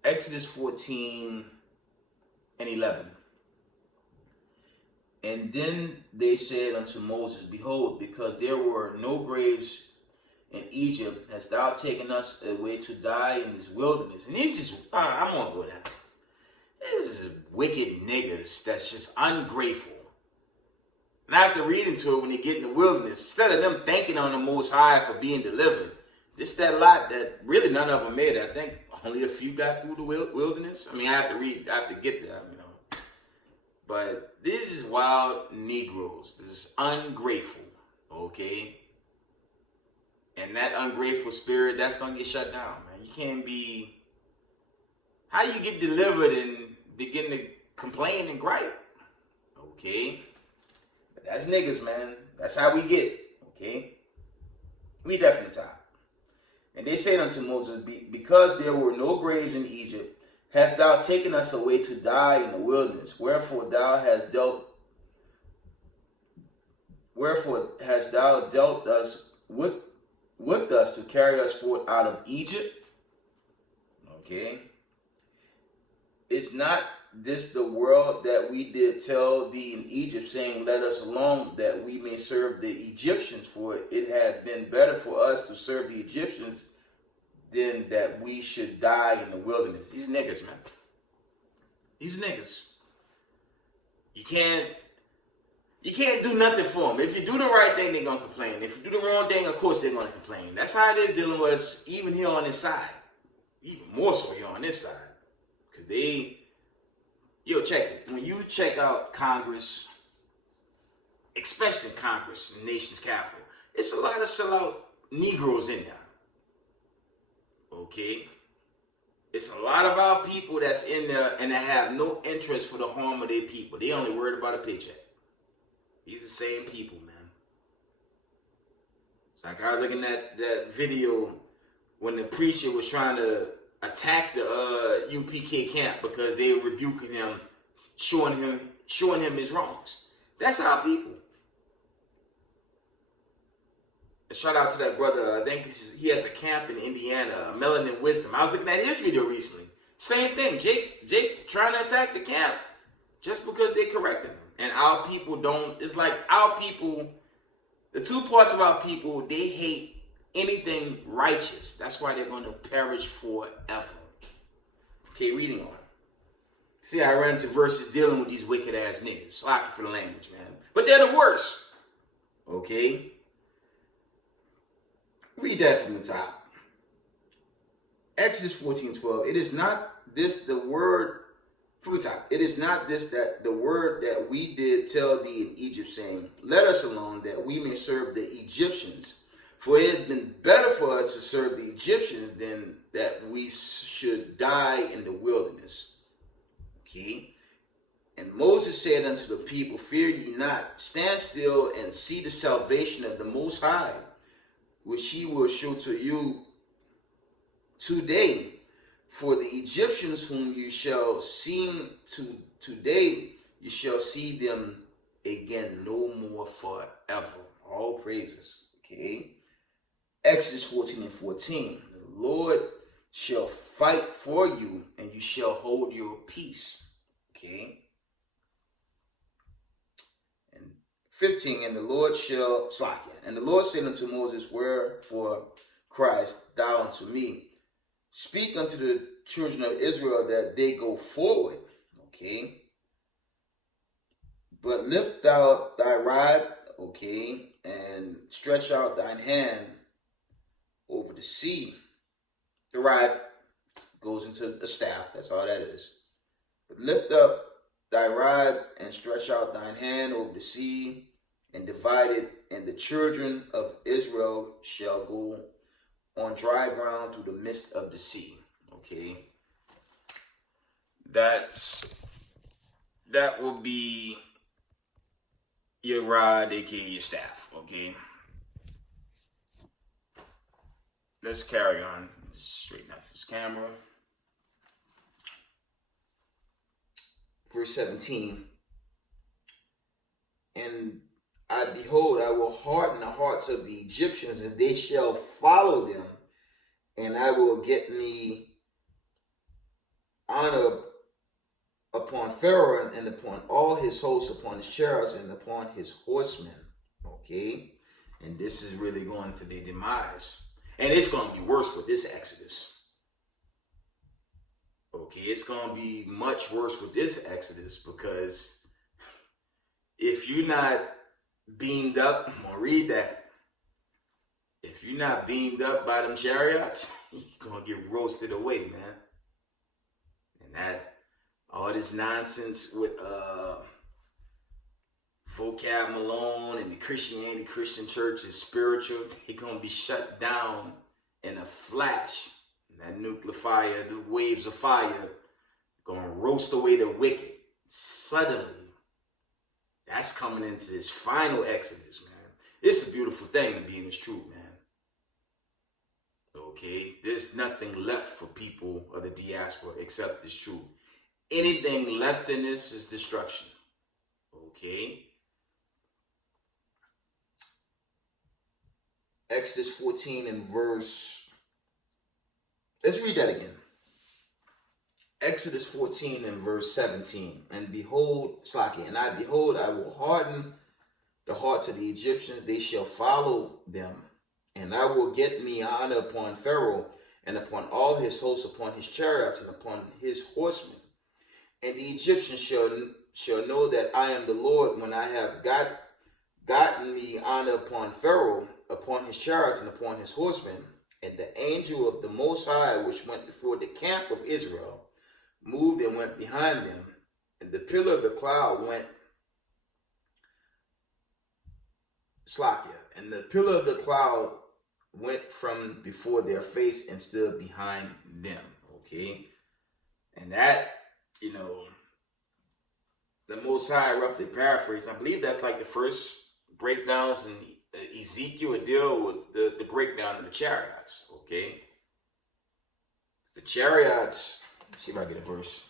Exodus 14 and 11. And then they said unto Moses, behold, because there were no graves in Egypt, hast thou taken us away to die in this wilderness? And this is, I'm going to go down. This is wicked niggas that's just ungrateful. And after reading to it, when they get in the wilderness, instead of them thanking on the Most High for being delivered, just that lot that really none of them made it. I think only a few got through the wilderness. I mean, I have to get there, But this is wild Negroes. This is ungrateful, okay? And that ungrateful spirit, that's going to get shut down, man. You can't be... How you get delivered and begin to complain and gripe? Okay? But that's niggas, man. That's how we get, okay? We definitely tired. And they said unto Moses, because there were no graves in Egypt, hast thou taken us away to die in the wilderness? Wherefore thou hast dealt Wherefore hast thou dealt us with us to carry us forth out of Egypt? Okay. Is not this the world that we did tell thee in Egypt, saying, let us alone that we may serve the Egyptians? For it had been better for us to serve the Egyptians than that we should die in the wilderness. These niggas, man. These niggas. You can't do nothing for them. If you do the right thing, they're going to complain. If you do the wrong thing, of course they're going to complain. That's how it is dealing with us, even here on this side. Even more so here on this side. Because check it. When you check out Congress, especially Congress, the nation's capital, it's a lot of sellout Negroes in there. Okay? It's a lot of our people that's in there and that have no interest for the harm of their people. They only worried about a paycheck. These are the same people, man. It's like I was looking at that video when the preacher was trying to attack the UPK camp because they were rebuking him, showing him his wrongs. That's our people. And shout out to that brother. I think he has a camp in Indiana, Melanin Wisdom. I was looking at his video recently. Same thing. Jake trying to attack the camp just because they corrected him. And our people don't. It's like our people, the two parts of our people, they hate anything righteous. That's why they're going to perish forever. Okay, reading on. See, I ran into verses dealing with these wicked ass niggas. Sorry for the language, man. But they're the worst. Okay? Read that from the top. Exodus 14:12. It is not this the word from the top. It is not this that the word that we did tell thee in Egypt, saying, let us alone that we may serve the Egyptians. For it had been better for us to serve the Egyptians than that we should die in the wilderness. Okay. And Moses said unto the people, fear ye not, stand still and see the salvation of the Most High, which he will show to you today. For the Egyptians whom you shall see today, you shall see them again no more forever. All praises. Okay. Exodus 14:14. The Lord shall fight for you, and you shall hold your peace. Okay. And 15. And the Lord said unto Moses, wherefore criest thou unto me? Speak unto the children of Israel that they go forward. Okay. But lift thou thy rod, okay, and stretch out thine hand over the sea. The rod goes into the staff. That's all that is. But lift up thy rod and stretch out thine hand over the sea and divide it, and the children of Israel shall go on dry ground through the midst of the sea. Okay. That will be your rod, aka your staff. Okay. Let's carry on. Straighten out this camera. Verse 17. And behold, I will harden the hearts of the Egyptians, and they shall follow them, and I will get me honor upon Pharaoh and upon all his hosts, upon his chariots and upon his horsemen. Okay? And this is really going to their demise. And it's going to be worse with this Exodus. Okay, it's going to be much worse with this Exodus, because if you're not beamed up, I'm going to read that. If you're not beamed up by them chariots, you're going to get roasted away, man. And that, all this nonsense with vocab Malone and the Christian church is spiritual, they're going to be shut down in a flash. And that nuclear fire, the waves of fire, going to roast away the wicked suddenly. That's coming into this final Exodus, man. It's a beautiful thing to be in this truth, man. Okay? There's nothing left for people of the diaspora except this truth. Anything less than this is destruction. Okay? Exodus 14 and verse, let's read that again. Exodus 14 and verse 17. And behold, I will harden the hearts of the Egyptians, they shall follow them. And I will get me honor upon Pharaoh, and upon all his hosts, upon his chariots, and upon his horsemen. And the Egyptians shall know that I am the Lord, when I have gotten me honor upon Pharaoh, upon his chariots, and upon his horsemen. And the angel of the Most High, which went before the camp of Israel, moved and went behind them. And the pillar of the cloud went, and the pillar of the cloud went from before their face and stood behind them. Okay. And that, the Most High, roughly paraphrased, I believe that's like the first breakdowns in Ezekiel deal with the breakdown of the chariots. Okay. The chariots, let's see if I get a verse.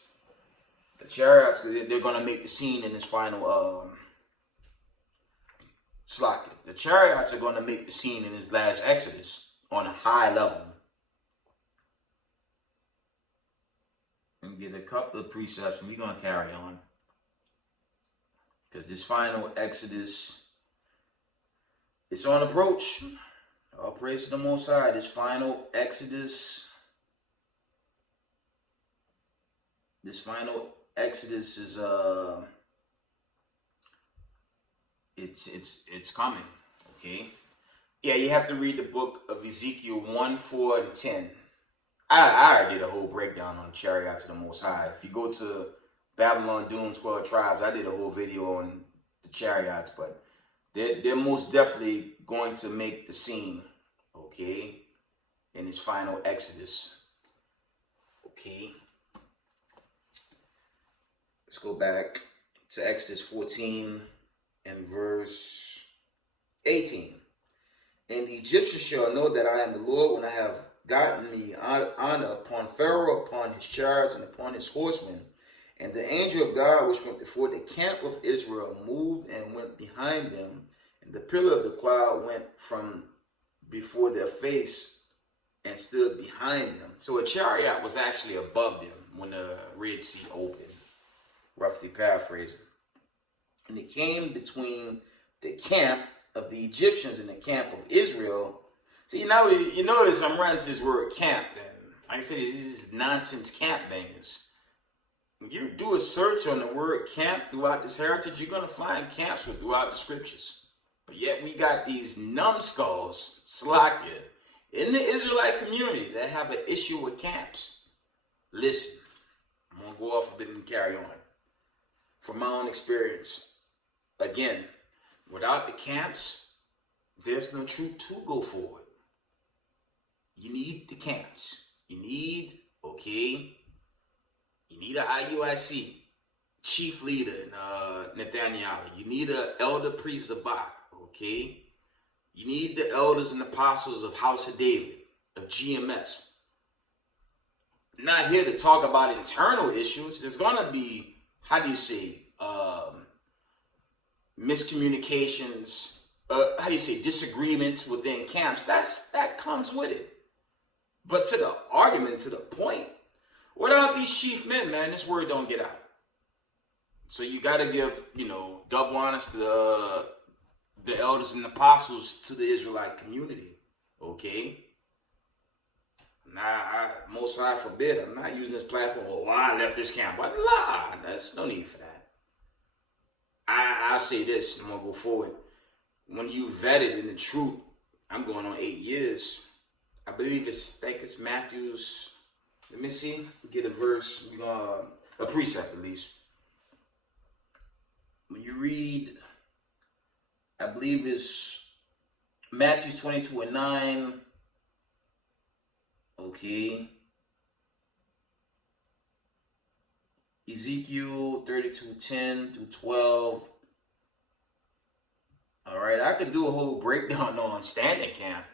The chariots, they're going to make the scene in this final the chariots are going to make the scene in this last Exodus on a high level. And get a couple of precepts, and we're going to carry on. Because this final Exodus, it's on approach. All praise to the Most High. This final Exodus, is it's coming. Okay. Yeah, you have to read the book of Ezekiel 1, 4, and 10. I already did a whole breakdown on the chariots of the Most High. If you go to Babylon, Doom, 12 Tribes, I did a whole video on the chariots, but they're most definitely going to make the scene, okay, in this final Exodus. Okay. Let's go back to Exodus 14 and verse 18. And the Egyptians shall know that I am the Lord, when I have gotten me honor upon Pharaoh, upon his chariots, and upon his horsemen. And the angel of God, which went before the camp of Israel, moved and went behind them. And the pillar of the cloud went from before their face and stood behind them. So a chariot was actually above them when the Red Sea opened, roughly paraphrasing. And it came between the camp of the Egyptians and the camp of Israel. See, now you notice I'm running to this word camp, and like I said, this is nonsense camp bangers. When you do a search on the word camp throughout this heritage, you're going to find camps throughout the scriptures. But yet we got these numbskulls, Slakia, in the Israelite community that have an issue with camps. Listen, I'm going to go off a bit and carry on. From my own experience, again, without the camps, there's no truth to go forward. You need the camps. You need an IUIC chief leader, Nathaniel. You need an elder priest Zabak, okay? You need the elders and apostles of House of David, of GMS. I'm not here to talk about internal issues. There's going to be, miscommunications, disagreements within camps. That comes with it. But to the argument, to the point, without these chief men, man, this word don't get out. So you got to give, double honors to the elders and apostles to the Israelite community, okay? Now, most I forbid, I'm not using this platform. Well, I left this camp. What? There's no need for that. I'll say this, I'm going to go forward. When you vetted in the truth, I'm going on 8 years. I believe it's Matthew's, let me see, get a verse, a precept at least. When you read, I believe it's Matthew 22 and 9, okay. Ezekiel 32:10 through 12. All right, I could do a whole breakdown on standing camp.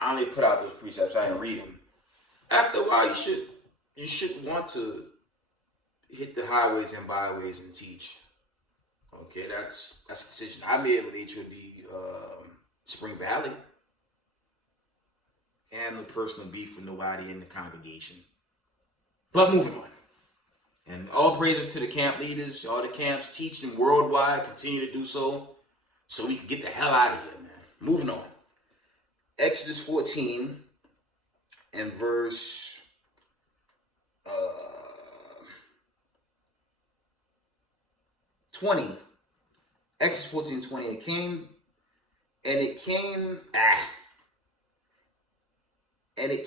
I only put out those precepts. I didn't read them. After a while, you should want to hit the highways and byways and teach. Okay, that's a decision I made with HOD Spring Valley. Can't have no personal beef with nobody in the congregation. But moving on. And all praises to the camp leaders, all the camps teaching worldwide, continue to do so we can get the hell out of here, man. Moving on. Exodus 14 and verse 20. Exodus 14:20. It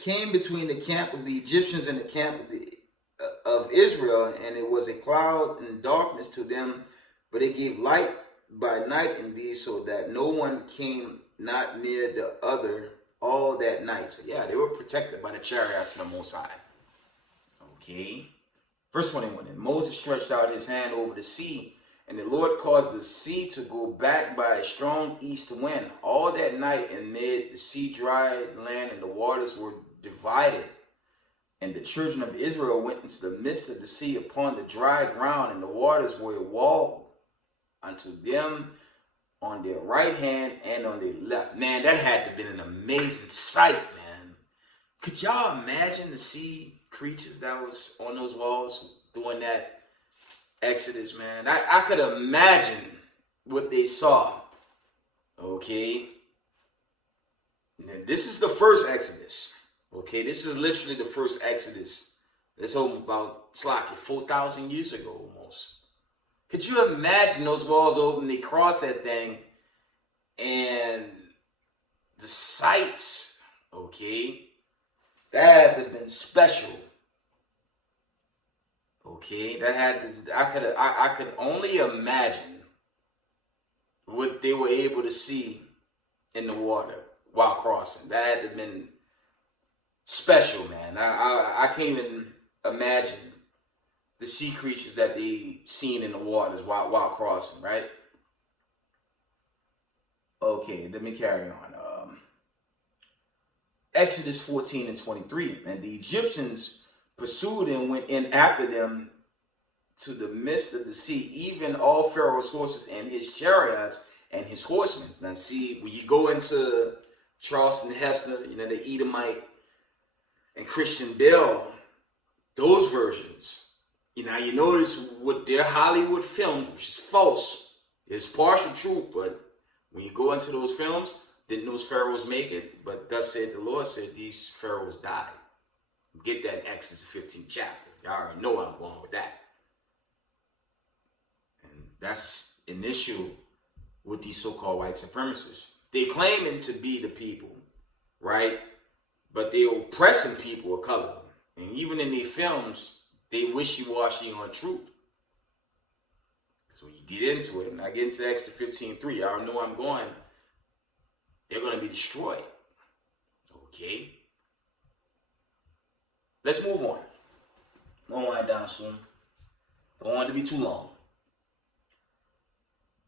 came between the camp of the Egyptians and the camp of Israel, and it was a cloud and darkness to them, but it gave light by night indeed, so that no one came not near the other all that night. So yeah, they were protected by the chariots of the Most High. Okay. Verse 21. And Moses stretched out his hand over the sea, and the Lord caused the sea to go back by a strong east wind all that night, and made the sea dry land, and the waters were divided. And the children of Israel went into the midst of the sea upon the dry ground, and the waters were a wall unto them on their right hand and on their left. Man, that had to have been an amazing sight, man. Could y'all imagine the sea creatures that was on those walls during that Exodus, man? I could imagine what they saw. Okay. Now, this is the first Exodus. Okay, this is literally the first Exodus. It's about, it's like 4,000 years ago almost. Could you imagine those walls open, they cross that thing, and the sights, okay, that had to have been special. Okay, that had to, I could only imagine what they were able to see in the water while crossing. That had to have been special, man. I can't even imagine the sea creatures that they seen in the waters while crossing, right? Okay, let me carry on. Exodus 14 and 23. And the Egyptians pursued and went in after them to the midst of the sea, even all Pharaoh's horses and his chariots and his horsemen. Now see, when you go into Charleston Heston, the Edomite and Christian Bale, those versions, you notice with their Hollywood films, which is false, it's partial truth, but when you go into those films, didn't those pharaohs make it? But thus said the Lord, said these pharaohs died. Get that in Exodus 15 chapter. Y'all already know where I'm going with that. And that's an issue with these so-called white supremacists. They claiming to be the people, right? But they're oppressing people of color. And even in their films, they wishy-washy on truth. So you get into it, and I get into Exodus 15:3. Y'all know where I'm going. They're going to be destroyed. Okay. Let's move on. Don't wind down soon. Don't want it to be too long.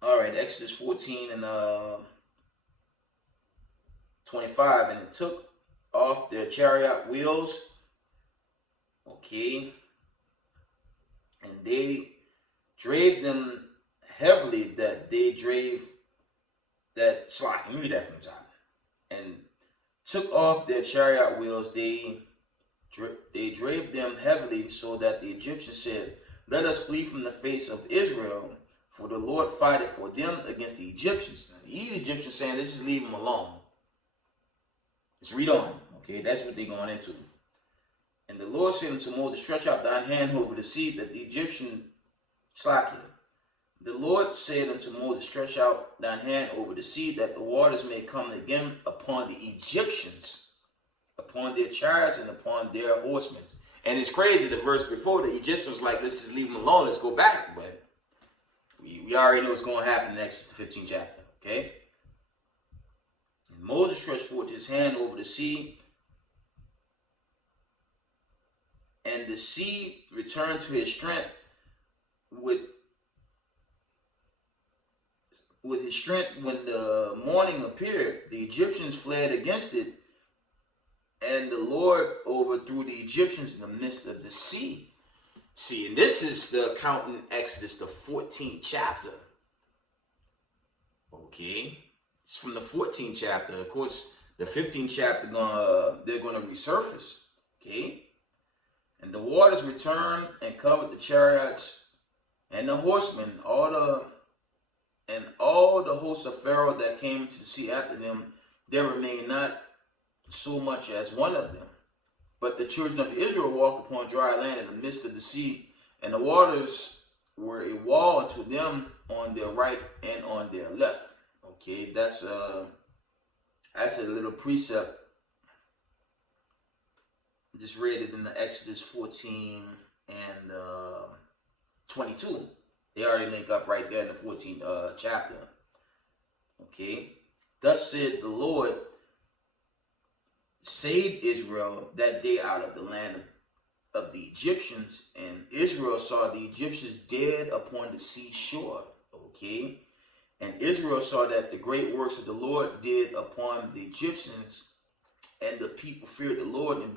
All right, Exodus 14 and 25. And it took off their chariot wheels. Okay. And they drave them heavily that they drave that slot. Let me read that from the top. And took off their chariot wheels. They drave them heavily, so that the Egyptians said, "Let us flee from the face of Israel, for the Lord fighteth for them against the Egyptians." Now, these Egyptians saying, let's just leave them alone. Let's read on. Okay, that's what they're going into. And the Lord said unto Moses, "Stretch out thine hand over the sea, that the Egyptian slack it." The Lord said unto Moses, "Stretch out thine hand over the sea, that the waters may come again upon the Egyptians, upon their chariots and upon their horsemen." And it's crazy, the verse before, the Egyptians like, let's just leave them alone, let's go back. But we already know what's going to happen in Exodus 15 chapter, okay? And Moses stretched forth his hand over the sea, and the sea returned to his strength with his strength. When the morning appeared, the Egyptians fled against it, and the Lord overthrew the Egyptians in the midst of the sea. See, and this is the account in Exodus, the 14th chapter. Okay. It's from the 14th chapter. Of course, the 15th chapter, they're going to resurface. Okay? And the waters returned and covered the chariots and the horsemen, all the hosts of Pharaoh that came to the sea after them. There remained not so much as one of them. But the children of Israel walked upon dry land in the midst of the sea, and the waters were a wall unto them on their right and on their left. Okay, that's a little precept. Just read it in the Exodus 14 and 22. They already link up right there in the 14th chapter. Okay. Thus said the Lord, saved Israel that day out of the land of the Egyptians, and Israel saw the Egyptians dead upon the seashore. Okay. And Israel saw that the great works of the Lord did upon the Egyptians, and the people feared the Lord and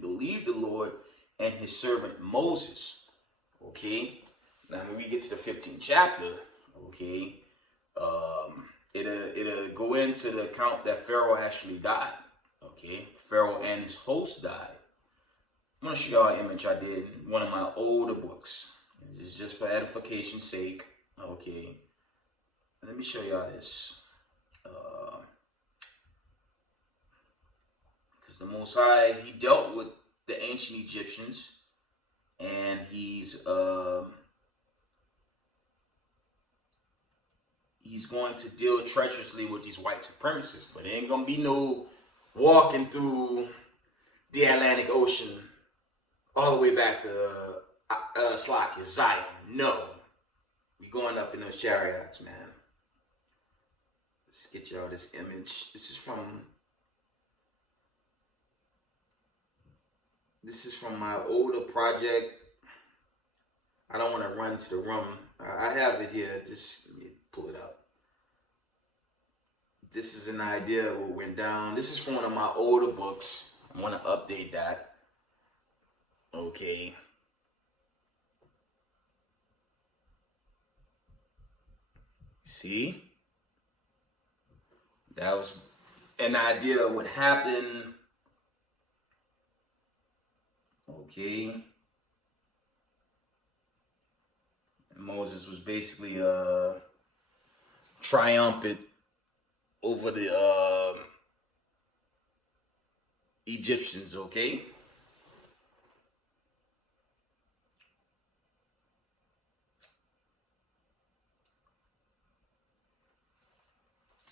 believed the Lord and his servant Moses. Okay. Now, when we get to the 15th chapter, okay, it'll go into the account that Pharaoh actually died. Okay, Pharaoh and his host died. I'm going to show y'all an image I did in one of my older books. It's just for edification's sake. Okay, let me show y'all this. Because the Most High, he dealt with the ancient Egyptians, and he's going to deal treacherously with these white supremacists. But it ain't going to be no walking through the Atlantic Ocean all the way back to Zion. No. We going up in those chariots, man. Let's get y'all this image. This is from my older project. I don't want to run to the room. I have it here. Just let me pull it up. This is an idea of what went down. This is from one of my older books. I want to update that. Okay. See? That was an idea of what happened. Okay. And Moses was basically triumphant over the Egyptians, okay?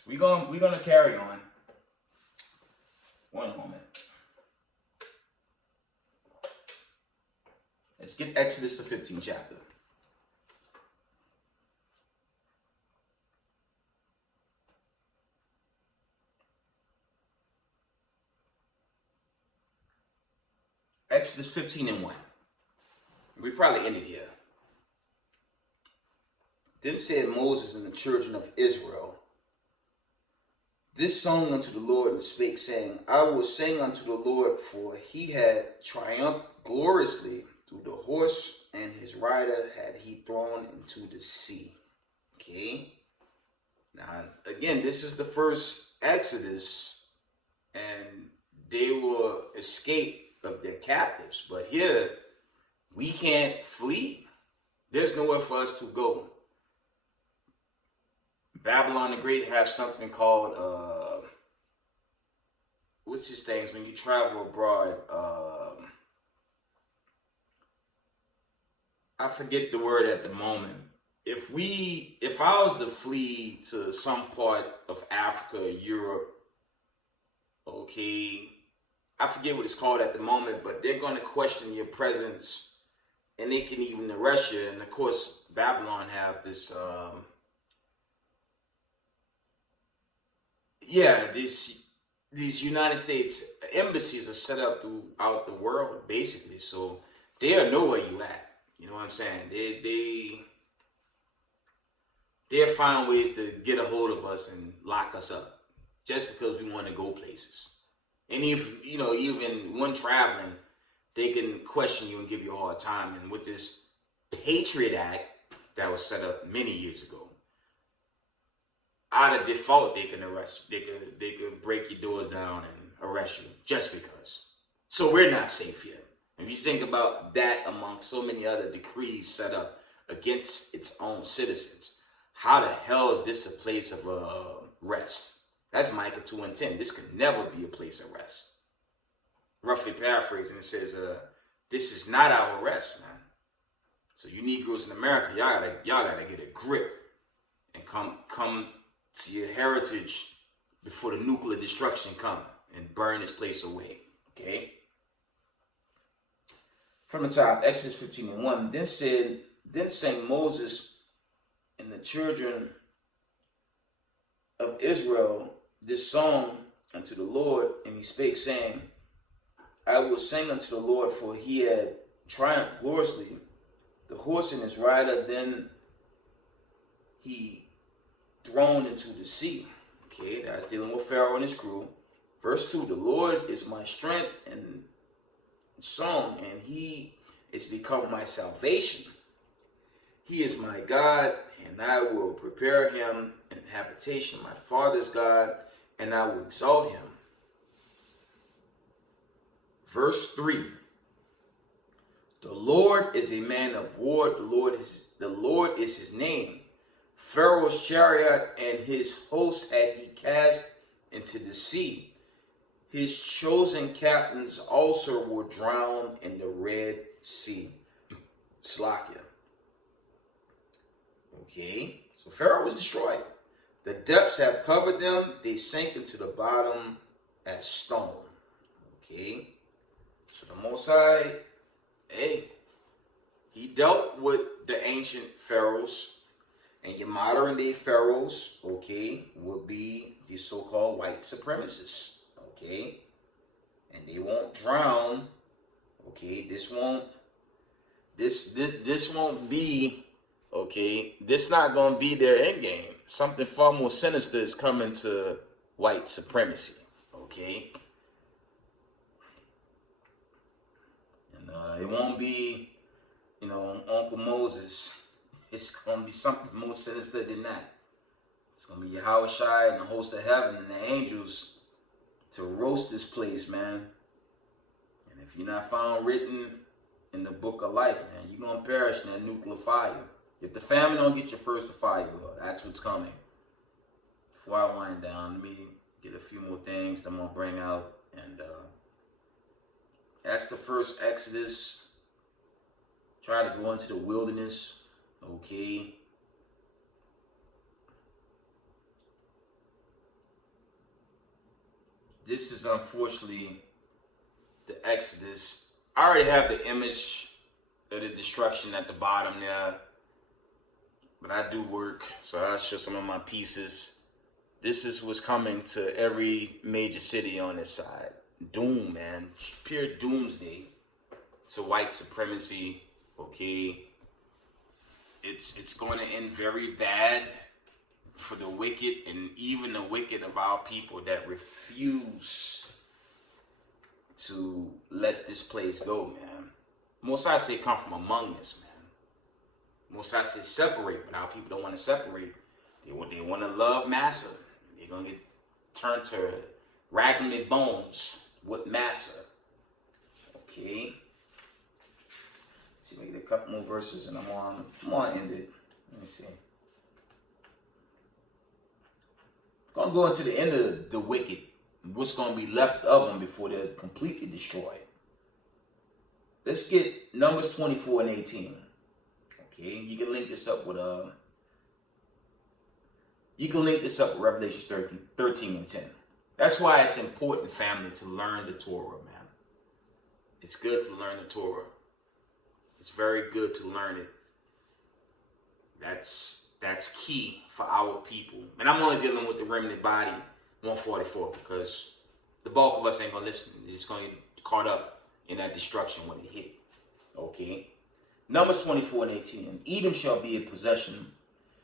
We're gonna carry on. One moment. Let's get Exodus the 15th chapter. Exodus 15 and 1. We probably ended here. Then said Moses and the children of Israel this song unto the Lord, and spake, saying, I will sing unto the Lord, for he had triumphed gloriously through the horse, and his rider had he thrown into the sea. Okay. Now, again, this is the first Exodus, and they will escape of their captives. But here, we can't flee. There's nowhere for us to go. Babylon the Great have something called, what's these things when you travel abroad? I forget the word at the moment. If I was to flee to some part of Africa or Europe, okay, I forget what it's called at the moment, but they're going to question your presence, and they can even arrest you. And of course, Babylon have this, these United States embassies are set up throughout the world, basically. So they'll know where you at. You know what I'm saying? They'll find ways to get a hold of us and lock us up just because we want to go places. And if, even when traveling, they can question you and give you a hard time. And with this Patriot Act that was set up many years ago, out of default, they can arrest you. They could break your doors down and arrest you just because. So we're not safe yet. If you think about that among so many other decrees set up against its own citizens, how the hell is this a place of rest? That's Micah 2:10. This could never be a place of rest. Roughly paraphrasing, it says, this is not our rest, man. So you Negroes in America, y'all gotta get a grip and come to your heritage before the nuclear destruction come and burn this place away. Okay? From the top, Exodus 15:1. Then sang Moses and the children of Israel this song unto the Lord, and he spake, saying, I will sing unto the Lord, for he had triumphed gloriously, the horse and his rider. Then he thrown into the sea. Okay, that's dealing with Pharaoh and his crew. Verse 2, the Lord is my strength and song, and he is become my salvation. He is my God, and I will prepare him an habitation, my father's God, and I will exalt him. Verse 3, the Lord is a man of war, the Lord is his name. Pharaoh's chariot and his host had he cast into the sea. His chosen captains also were drowned in the Red Sea. Slakia. Okay, so Pharaoh was destroyed. The depths have covered them. They sank into the bottom as stone. Okay, so the Most High, hey, he dealt with the ancient pharaohs, and your modern day pharaohs, okay, would be the so-called white supremacists, okay, and they won't drown, okay. This won't be, okay. This not gonna be their end game. Something far more sinister is coming to white supremacy, okay. And it won't be, Uncle Moses. It's going to be something more sinister than that. It's going to be Yahweh Shai and the host of heaven and the angels to roast this place, man. And if you're not found written in the book of life, man, you're going to perish in that nuclear fire. If the famine don't get you first, the fire will. That's what's coming. Before I wind down, let me get a few more things that I'm going to bring out. And that's the first Exodus. Try to go into the wilderness. Okay. This is unfortunately the Exodus. I already have the image of the destruction at the bottom there. But I do work, so I'll show some of my pieces. This is what's coming to every major city on this side. Doom, man. Pure doomsday to white supremacy. Okay. It's going to end very bad for the wicked, and even the wicked of our people that refuse to let this place go, man. Most I say come from among us, man. Most I say separate, but our people don't want to separate. They want to love Massa. They're going to get turned to raglan and bones with Massa. Okay. Make it a couple more verses and I'm on end it. Let me see. I'm gonna go into the end of the wicked. What's gonna be left of them before they're completely destroyed. Let's get Numbers 24 and 18. Okay, you can link this up with Revelation 13 and 10. That's why it's important, family, to learn the Torah, man. It's good to learn the Torah. It's very good to learn it. That's key for our people. And I'm only dealing with the remnant body, 144, because the bulk of us ain't going to listen. They're just going to get caught up in that destruction when it hit. Okay? Numbers 24 and 18. And Edom shall be a possession.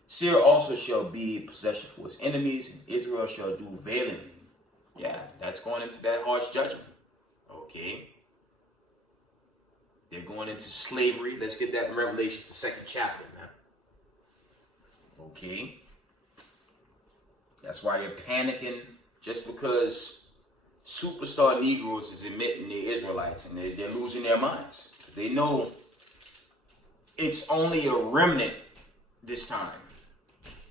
Seir also shall be a possession for his enemies. And Israel shall do valiantly. Yeah, that's going into that harsh judgment. Okay? They're going into slavery. Let's get that in Revelation, the 2nd chapter, man. Okay. That's why they're panicking, just because superstar Negroes is admitting they're Israelites, and they're losing their minds. They know it's only a remnant this time.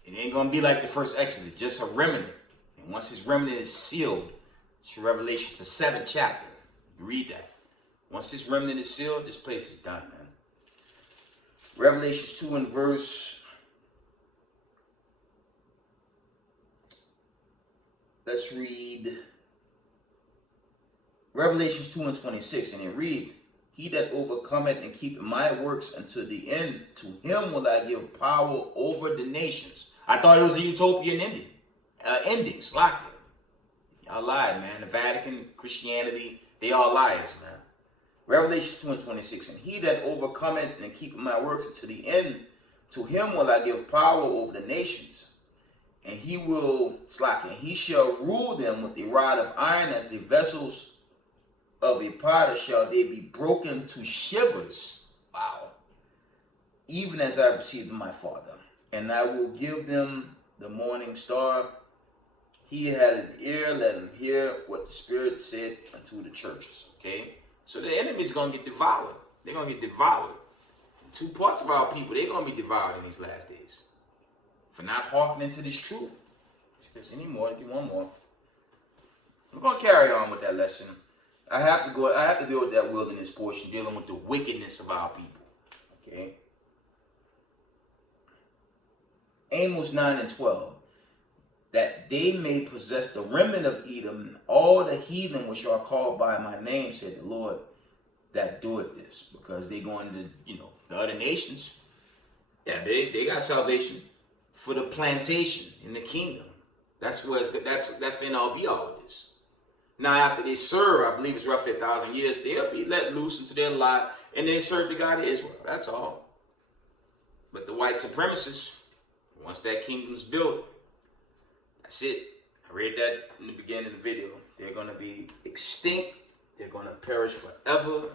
It ain't going to be like the first Exodus, just a remnant. And once this remnant is sealed, it's Revelation, the 7th chapter. You read that. Once this remnant is sealed, this place is done, man. Revelation 2 and verse... Let's read Revelations 2 and 26, and it reads, he that overcometh and keepeth my works unto the end, to him will I give power over the nations. I thought it was a utopian ending. Slack it. Y'all lied, man. The Vatican, Christianity, they all liars, man. Revelation 2 and 26, and he that overcometh and keepeth my works unto the end, to him will I give power over the nations. And he will, and he shall rule them with a rod of iron, as the vessels of a potter shall they be broken to shivers. Wow. Even as I received my Father. And I will give them the morning star. He had an ear, let him hear what the Spirit said unto the churches. Okay? So the enemy is going to get devoured. They're going to get devoured. Two parts of our people, they're going to be devoured in these last days. For not hearkening to this truth. If there's any more, do one more. We're going to carry on with that lesson. I have to deal with that wilderness portion, dealing with the wickedness of our people. Okay? Amos 9 and 12. That they may possess the remnant of Edom, all the heathen which are called by my name, said the Lord, that doeth this. Because they going to, the other nations. Yeah, they got salvation for the plantation in the kingdom. That's where it's good. That's the end all be all with this. Now after they serve, I believe it's roughly 1,000 years, they'll be let loose into their lot, and they serve the God of Israel. That's all. But the white supremacists, once that kingdom's built, that's it. I read that in the beginning of the video. They're going to be extinct. They're going to perish forever,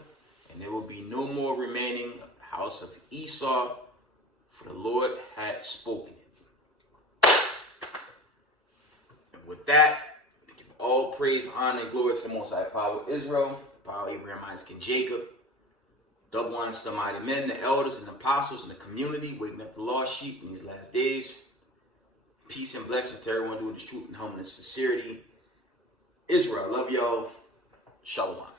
and there will be no more remaining house of Esau, for the Lord had spoken it. And with that, we give all praise, honor, and glory to the Most High Power of Israel, the power of Abraham, Isaac, and Jacob. Double honor to the mighty men, the elders, and the apostles in the community, waking up the lost sheep in these last days. Peace and blessings to everyone doing this truth and humbleness and sincerity. Israel, I love y'all. Shalom.